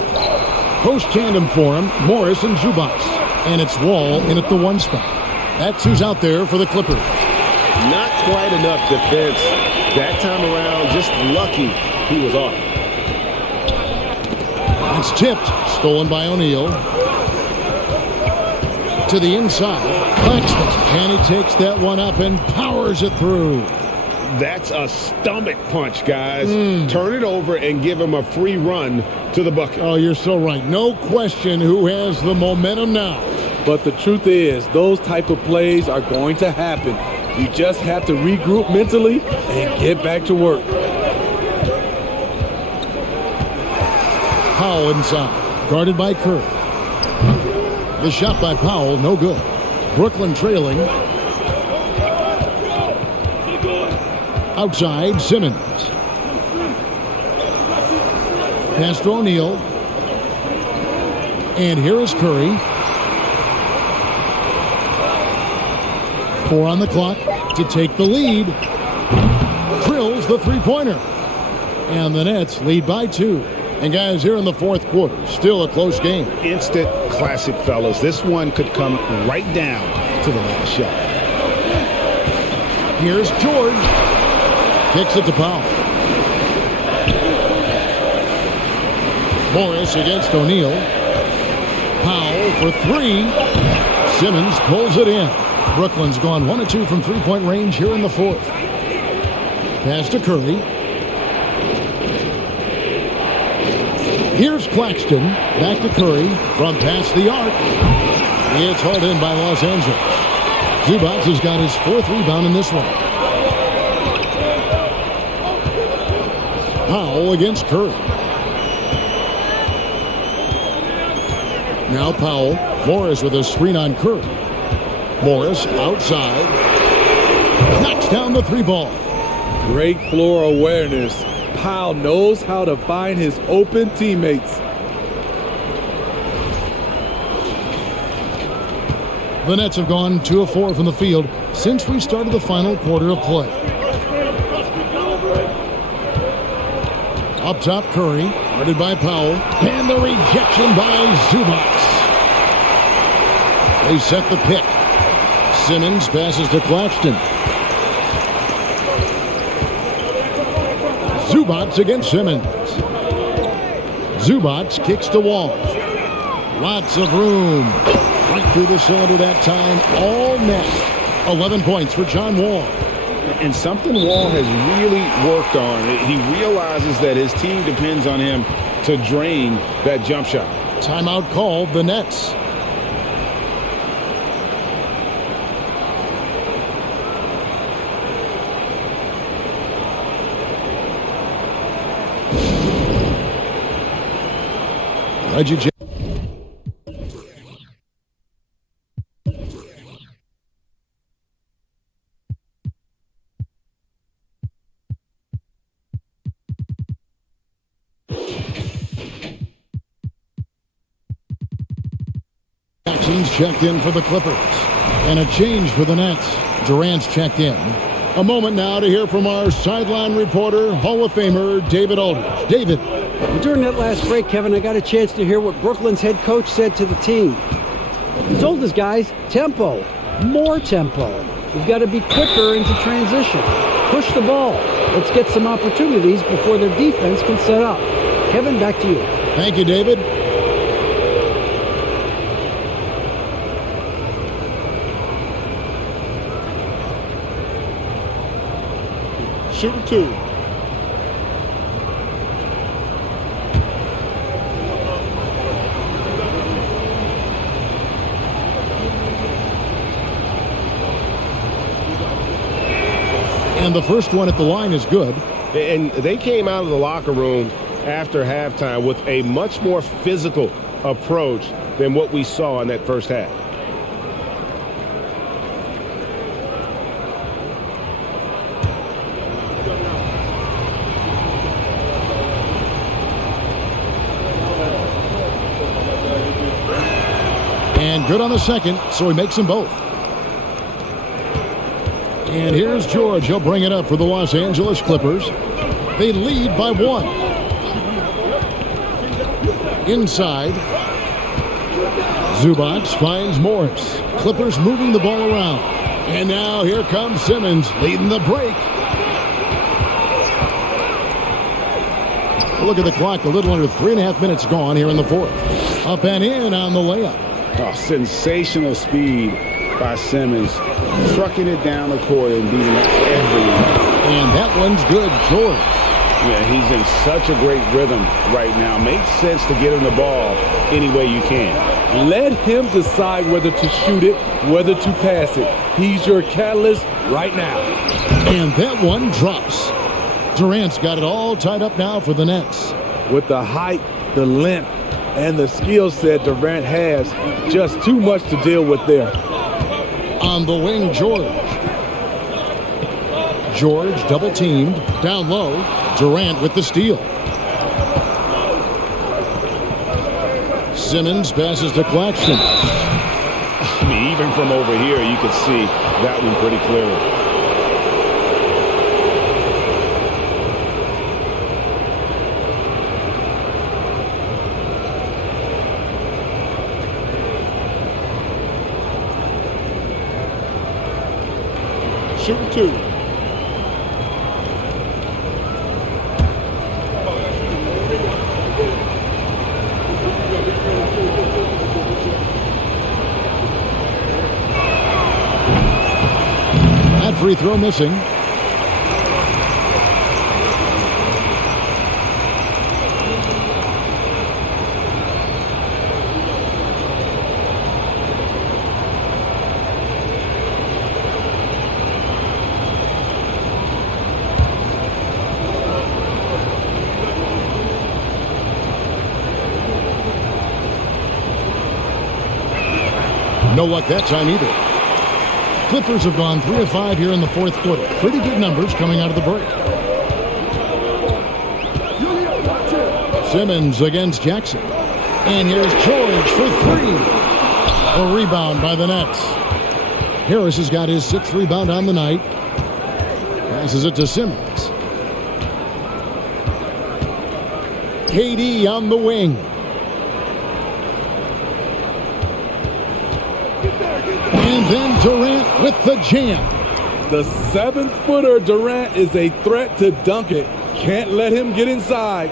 Post tandem for him, Morris and Zubac. And it's Wall in at the 1 spot. That's who's out there for the Clippers. Not quite enough defense that time around. Just lucky he was off. It's tipped. Stolen by O'Neal. To the inside. Claxton. And he takes that one up and powers it through. That's a stomach punch, guys. Turn it over and give him a free run to the bucket. Oh, you're so right. No question who has the momentum now. But the truth is, those type of plays are going to happen. You just have to regroup mentally and get back to work. Powell inside. Guarded by Kerr. The shot by Powell, no good. Brooklyn trailing. Outside, Simmons. Pass to O'Neal. And here is Curry. 4 on the clock to take the lead. Drills the three-pointer. And the Nets lead by 2. And guys, here in the fourth quarter, still a close game. Instant classic, fellas. This one could come right down to the last shot. Here's George. Kicks it to Powell. Morris against O'Neal. Powell for 3. Simmons pulls it in. Brooklyn's gone 1 of 2 from three-point range here in the fourth. Pass to Curry. Here's Claxton. Back to Curry from past the arc. It's hauled in by Los Angeles. Zubac has got his fourth rebound in this one. Powell against Curry. Now Powell. Morris with a screen on Curry. Morris outside. Knocks down the three ball. Great floor awareness. Powell knows how to find his open teammates. The Nets have gone 2 of 4 from the field since we started the final quarter of play. Up top, Curry, guarded by Powell, and the rejection by Zubac. They set the pick. Simmons passes to Claxton. Zubac against Simmons. Zubac kicks to Wall. Lots of room. Right through the cylinder that time. All net. 11 points for John Wall. And something Wall has really worked on. He realizes that his team depends on him to drain that jump shot. Timeout called, the Nets. Reggie Jackson. Jackson's checked in for the Clippers. And a change for the Nets. Durant's checked in. A moment now to hear from our sideline reporter, Hall of Famer David Aldridge. David. During that last break, Kevin, I got a chance to hear what Brooklyn's head coach said to the team. He told his guys, tempo, more tempo. We've got to be quicker into transition. Push the ball. Let's get some opportunities before their defense can set up. Kevin, back to you. Thank you, David. Shooting two. And the first one at the line is good. And they came out of the locker room after halftime with a much more physical approach than what we saw in that first half. And good on the second, so he makes them both. And here's George. He'll bring it up for the Los Angeles Clippers. They lead by 1. Inside. Zubac finds Morris. Clippers moving the ball around. And now here comes Simmons leading the break. Look at the clock. A little under 3.5 minutes gone here in the fourth. Up and in on the layup. Oh, sensational speed by Simmons. Trucking it down the court and beating everyone. And that one's good, George. Yeah, he's in such a great rhythm right now. Makes sense to get him the ball any way you can. Let him decide whether to shoot it, whether to pass it. He's your catalyst right now. And that one drops. Durant's got it all tied up now for the Nets. With the height, the length, and the skill set Durant has, just too much to deal with there. On the wing, George. George double teamed. Down low. Durant with the steal. Simmons passes to Claxton. I mean, even from over here, you could see that one pretty clearly. Shooting two. free throw missing. No luck that time either. Clippers have gone 3 of 5 here in the fourth quarter. Pretty good numbers coming out of the break. Simmons against Jackson. And here's George for 3. A rebound by the Nets. Harris has got his 6th rebound on the night. Passes it to Simmons. KD on the wing. And then Durant with the jam. The 7-footer Durant is a threat to dunk it. Can't let him get inside.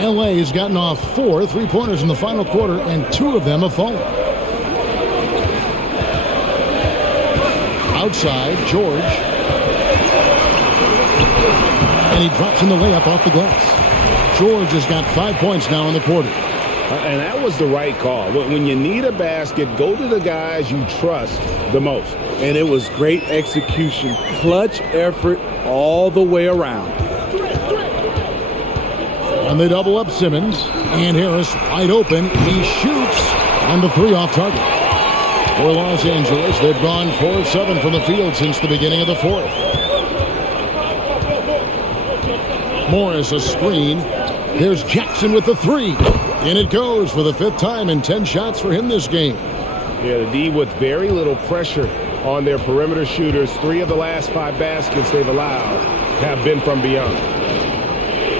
LA has gotten off 4 3-pointers in the final quarter, and 2 of them have fallen. Outside, George. And he drops in the layup off the glass. George has got 5 points now in the quarter. And that was the right call. When you need a basket, go to the guys you trust the most. And it was great execution. Clutch effort all the way around. And they double up Simmons. And Harris wide open. He shoots. And the 3 off target. For Los Angeles, they've gone 4 of 7 from the field since the beginning of the fourth. Morris a screen. There's Jackson with the 3. And it goes for the 5th time in 10 shots for him this game. Yeah, the D with very little pressure on their perimeter shooters. 3 of the last 5 baskets they've allowed have been from beyond.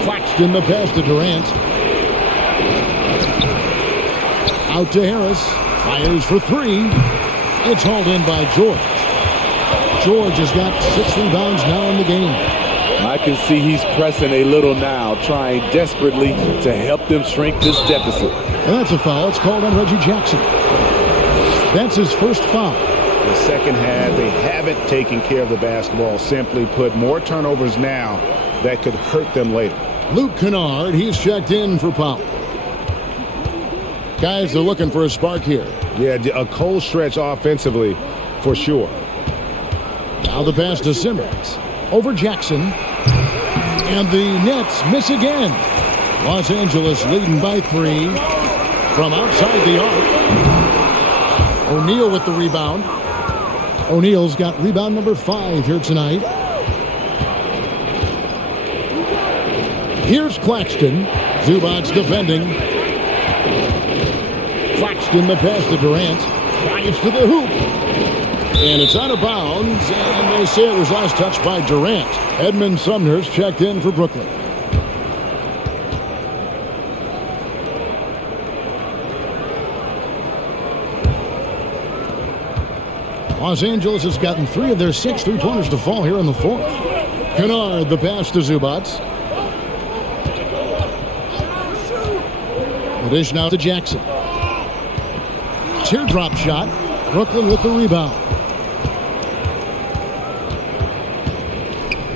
Claxton the pass to Durant. Out to Harris. Fires for 3. It's hauled in by George. George has got 6 rebounds now in the game. I can see he's pressing a little now, trying desperately to help them shrink this deficit. And that's a foul. It's called on Reggie Jackson. That's his first foul. The second half, they haven't taken care of the basketball. Simply put, more turnovers now that could hurt them later. Luke Kennard, he's checked in for Powell. Guys are looking for a spark here. Yeah, a cold stretch offensively for sure. Now the pass to Simmons. Over Jackson. And the Nets miss again. Los Angeles leading by 3 from outside the arc. O'Neal with the rebound. O'Neal's got rebound number 5 here tonight. Here's Claxton. Zubac's defending. Claxton the pass to Durant. Drives to the hoop. And it's out of bounds, and they say it was last touched by Durant. Edmund Sumner's checked in for Brooklyn. Los Angeles has gotten 3 of their 6 3-pointers to fall here in the fourth. Kennard the pass to Zubac. The dish now to Jackson. Teardrop shot. Brooklyn with the rebound.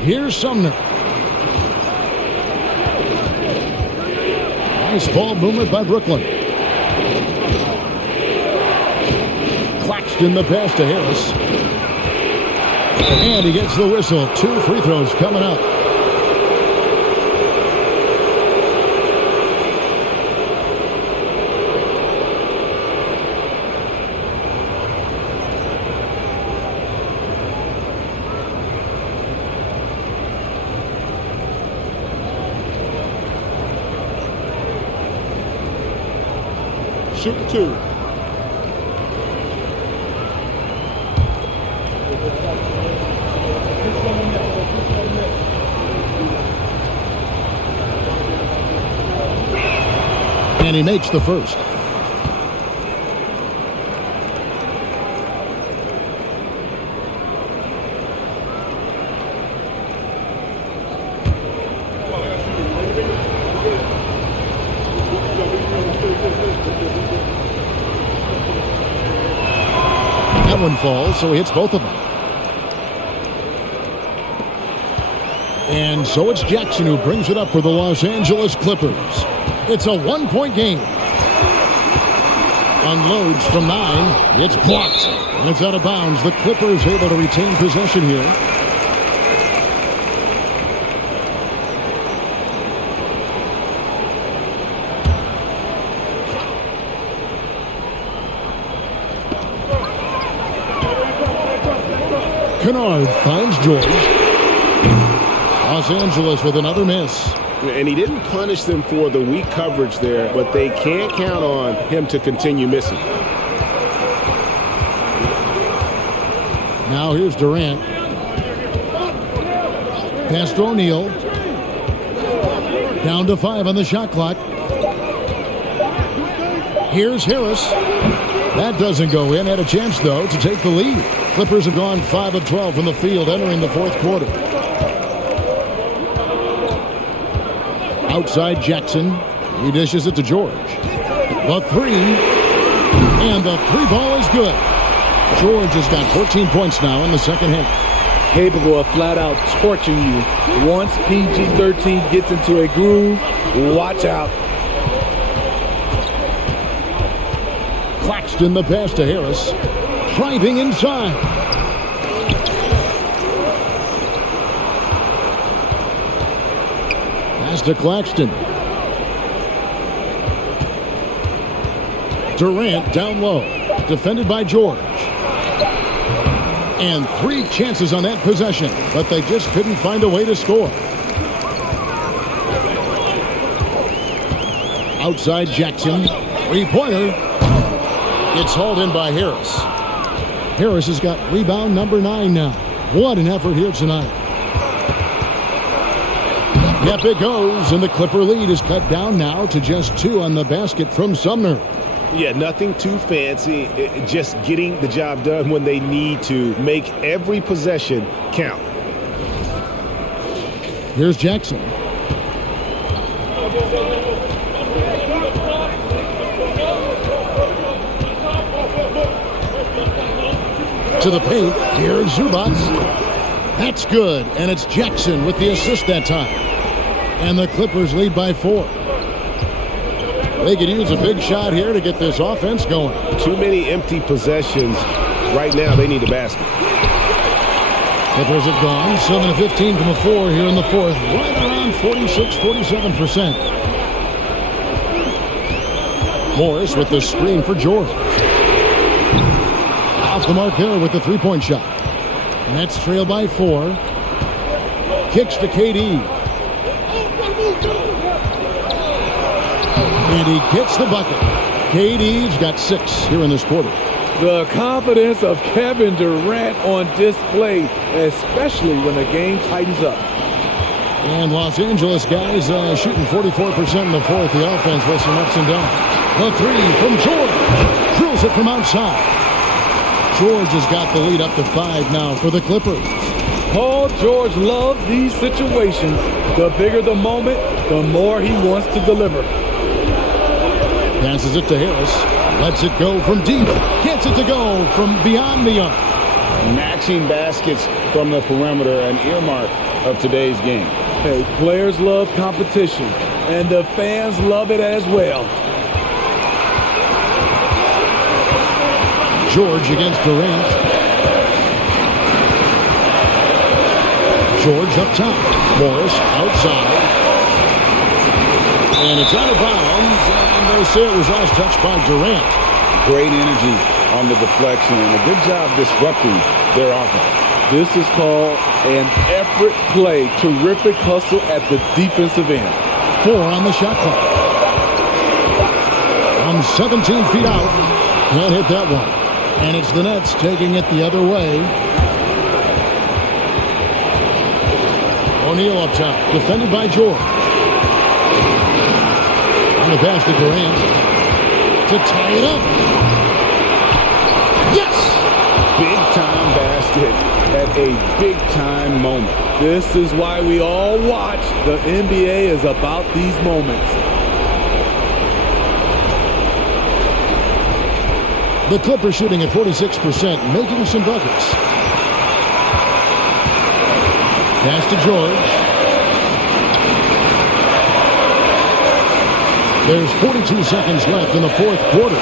Here's Sumner. Nice ball movement by Brooklyn. Claxton the pass to Harris. And he gets the whistle. 2 free throws coming up. Shoot 2. And he makes the first. That one falls, so he hits both of them. And so it's Jackson who brings it up for the Los Angeles Clippers. It's a one-point game. Unloads from 9. It's blocked. And it's out of bounds. The Clippers able to retain possession here. Kennard finds George. Los Angeles with another miss. And he didn't punish them for the weak coverage there, but they can't count on him to continue missing. Now here's Durant. Pass to O'Neal. Down to 5 on the shot clock. Here's Harris. That doesn't go in. Had a chance, though, to take the lead. Clippers have gone 5 of 12 from the field entering the fourth quarter. Outside Jackson. He dishes it to George. The 3. And the 3 ball is good. George has got 14 points now in the second half. Capable of flat out torching you. Once PG-13 gets into a groove, watch out. Claxton the pass to Harris. Driving inside. Pass to Claxton. Durant down low. Defended by George. And 3 chances on that possession, but they just couldn't find a way to score. Outside Jackson. 3-pointer. It's hauled in by Harris. Harris has got rebound number 9 now. What an effort here tonight. Yep, it goes, and the Clipper lead is cut down now to just 2 on the basket from Sumner. Yeah, nothing too fancy. Just getting the job done when they need to. Make every possession count. Here's Jackson. To the paint. Here's Zubac. That's good, and it's Jackson with the assist that time. And the Clippers lead by 4. They could use a big shot here to get this offense going. Too many empty possessions. Right now, they need a basket. Clippers have gone 7 of 15 from the floor here in the fourth. Right around 46-47%. Morris with the screen for George. Off the mark there with the 3-point shot. Nets trail by 4. Kicks to KD. And he gets the bucket. KD's got 6 here in this quarter. The confidence of Kevin Durant on display, especially when the game tightens up. And Los Angeles guys shooting 44% in the fourth. The offense with some ups and downs. The 3 from George. Drills it from outside. George has got the lead up to 5 now for the Clippers. Paul George loves these situations. The bigger the moment, the more he wants to deliver. Passes it to Harris. Lets it go from deep. Gets it to go from beyond the arc. Matching baskets from the perimeter, an earmark of today's game. Hey, players love competition, and the fans love it as well. George against Durant. George up top. Morris outside. And it's out of bounds. And they say it was last touched by Durant. Great energy on the deflection and a good job disrupting their offense. This is called an effort play. Terrific hustle at the defensive end. 4 on the shot clock. From 17 feet out. Can't hit that one. And it's the Nets taking it the other way. O'Neal up top. Defended by George. On the pass to Durant. To tie it up. Yes! Big-time basket at a big-time moment. This is why we all watch. The NBA is about these moments. The Clippers shooting at 46%, making some buckets. Pass to George. There's 42 seconds left in the fourth quarter.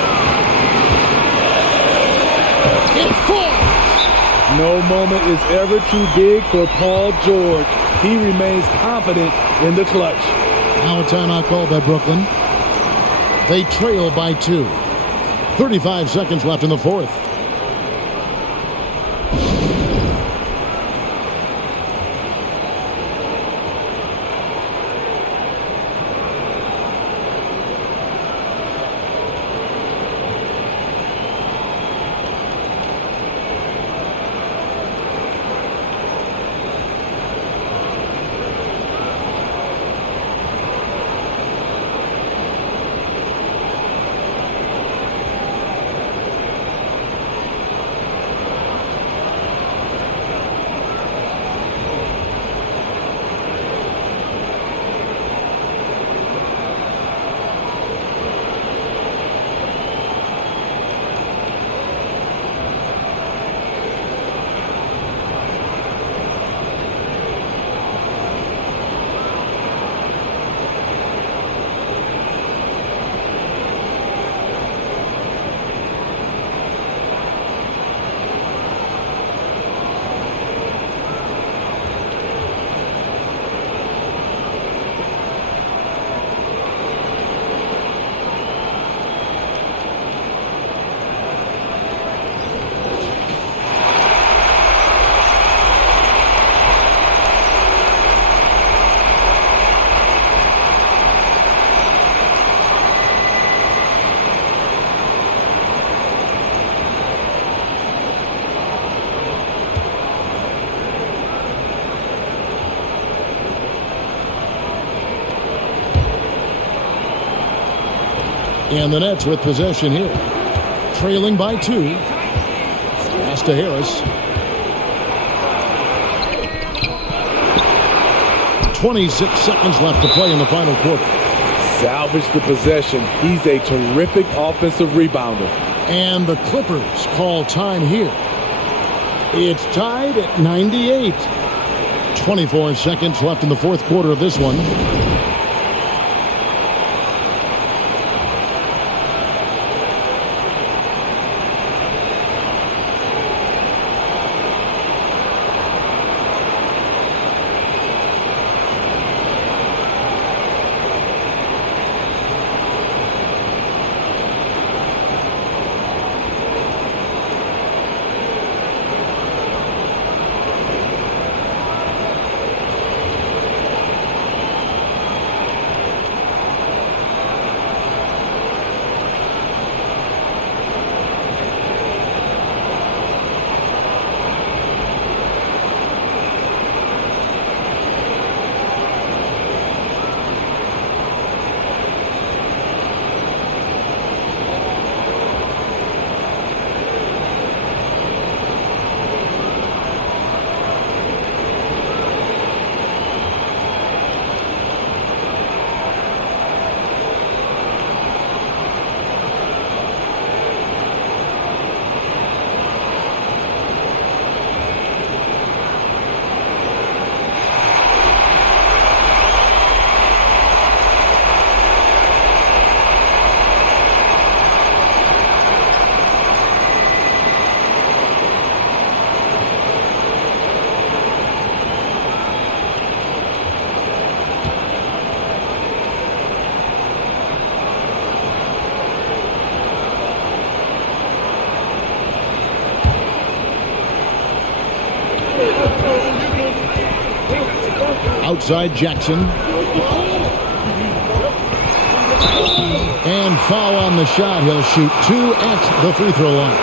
It falls! No moment is ever too big for Paul George. He remains confident in the clutch. Now a timeout called by Brooklyn. They trail by 2. 35 seconds left in the fourth. And the Nets with possession here. Trailing by 2. Pass to Harris. 26 seconds left to play in the final quarter. Salvage the possession. He's a terrific offensive rebounder. And the Clippers call time here. It's tied at 98. 24 seconds left in the fourth quarter of this one. Outside Jackson. And foul on the shot. He'll shoot 2 at the free throw line.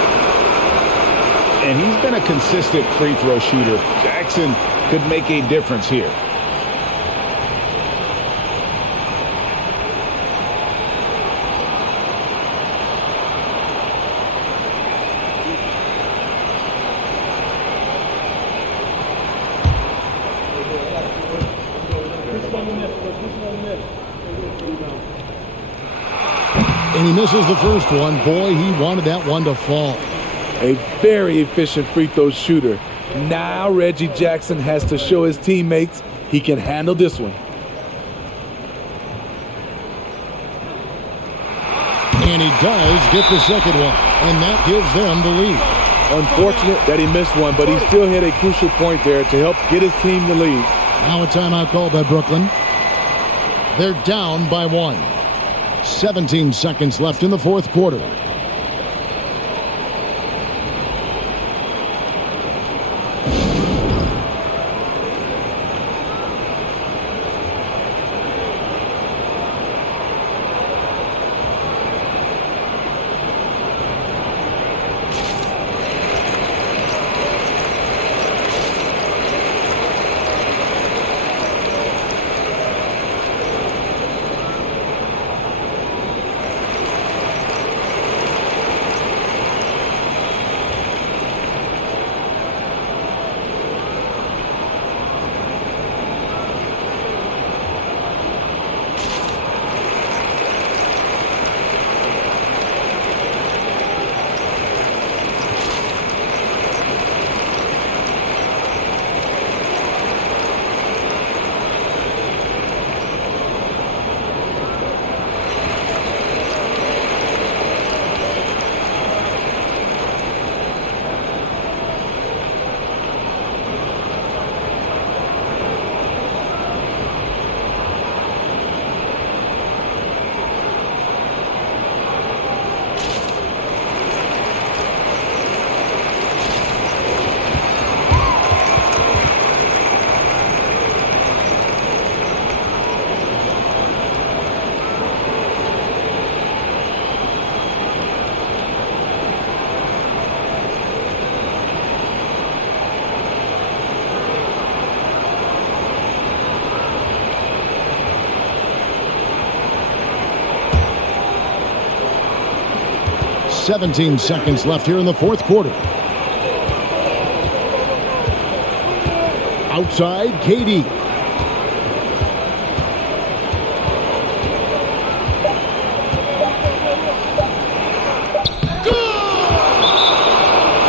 And he's been a consistent free throw shooter. Jackson could make a difference here. And he misses the first one. Boy, he wanted that one to fall. A very efficient free throw shooter. Now Reggie Jackson has to show his teammates he can handle this one. And he does get the second one, and that gives them the lead. Unfortunate that he missed one, but he still hit a crucial point there to help get his team the lead. Now a timeout called by Brooklyn. They're down by 1. 17 seconds left in the fourth quarter. .17 seconds left here in the fourth quarter. Outside, KD.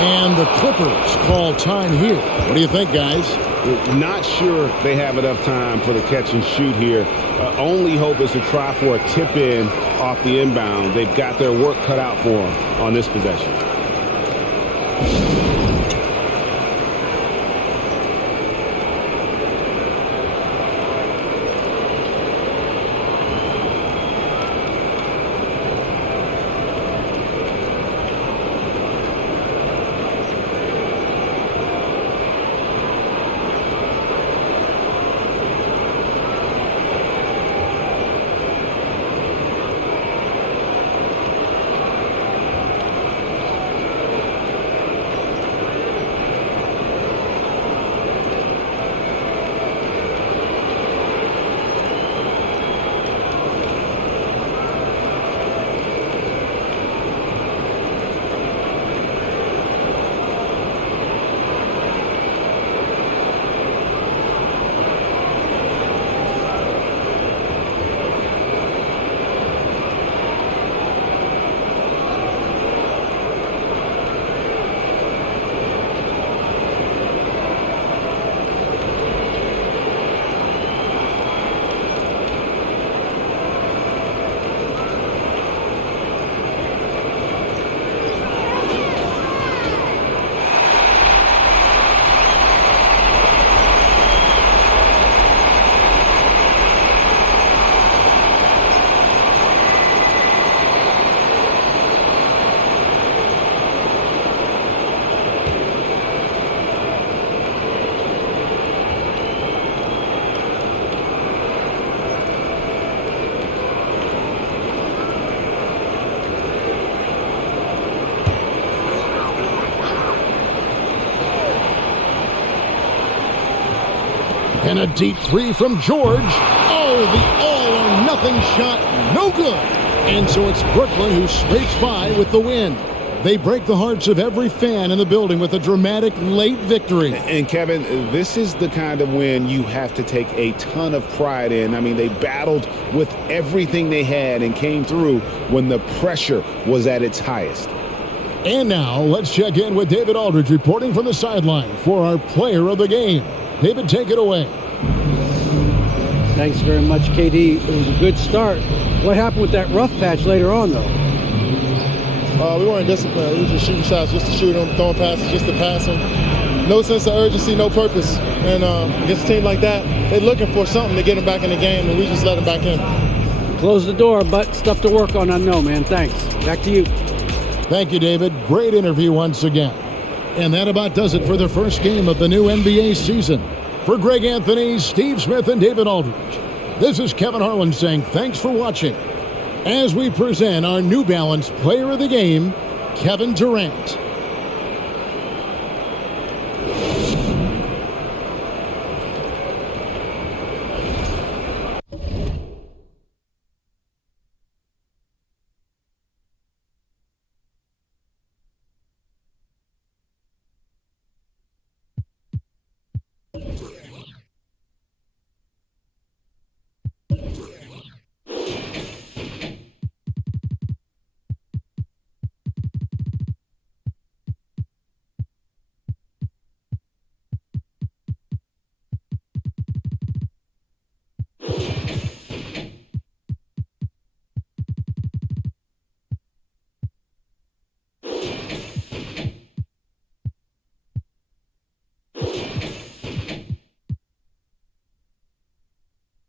And the Clippers call time here. What do you think, guys? Not sure they have enough time for the catch and shoot here. Only hope is to try for a tip in off the inbound. They've got their work cut out for them on this possession. And a deep three from George. Oh, the all-or-nothing shot, no good. And so it's Brooklyn who scrapes by with the win. They break the hearts of every fan in the building with a dramatic late victory. And Kevin, this is the kind of win you have to take a ton of pride in. I mean, they battled with everything they had and came through when the pressure was at its highest. And now let's check in with David Aldridge reporting from the sideline for our player of the game. David, take it away. Thanks very much, KD. It was a good start. What happened with that rough patch later on, though? We weren't disciplined. We were just shooting shots just to shoot them, throwing passes just to pass them. No sense of urgency, no purpose. And against a team like that, they're looking for something to get them back in the game, and we just let them back in. Close the door, but stuff to work on, I know, man. Thanks. Back to you. Thank you, David. Great interview once again. And that about does it for the first game of the new NBA season. For Greg Anthony, Steve Smith, and David Aldridge, this is Kevin Harlan saying thanks for watching as we present our New Balance Player of the Game, Kevin Durant.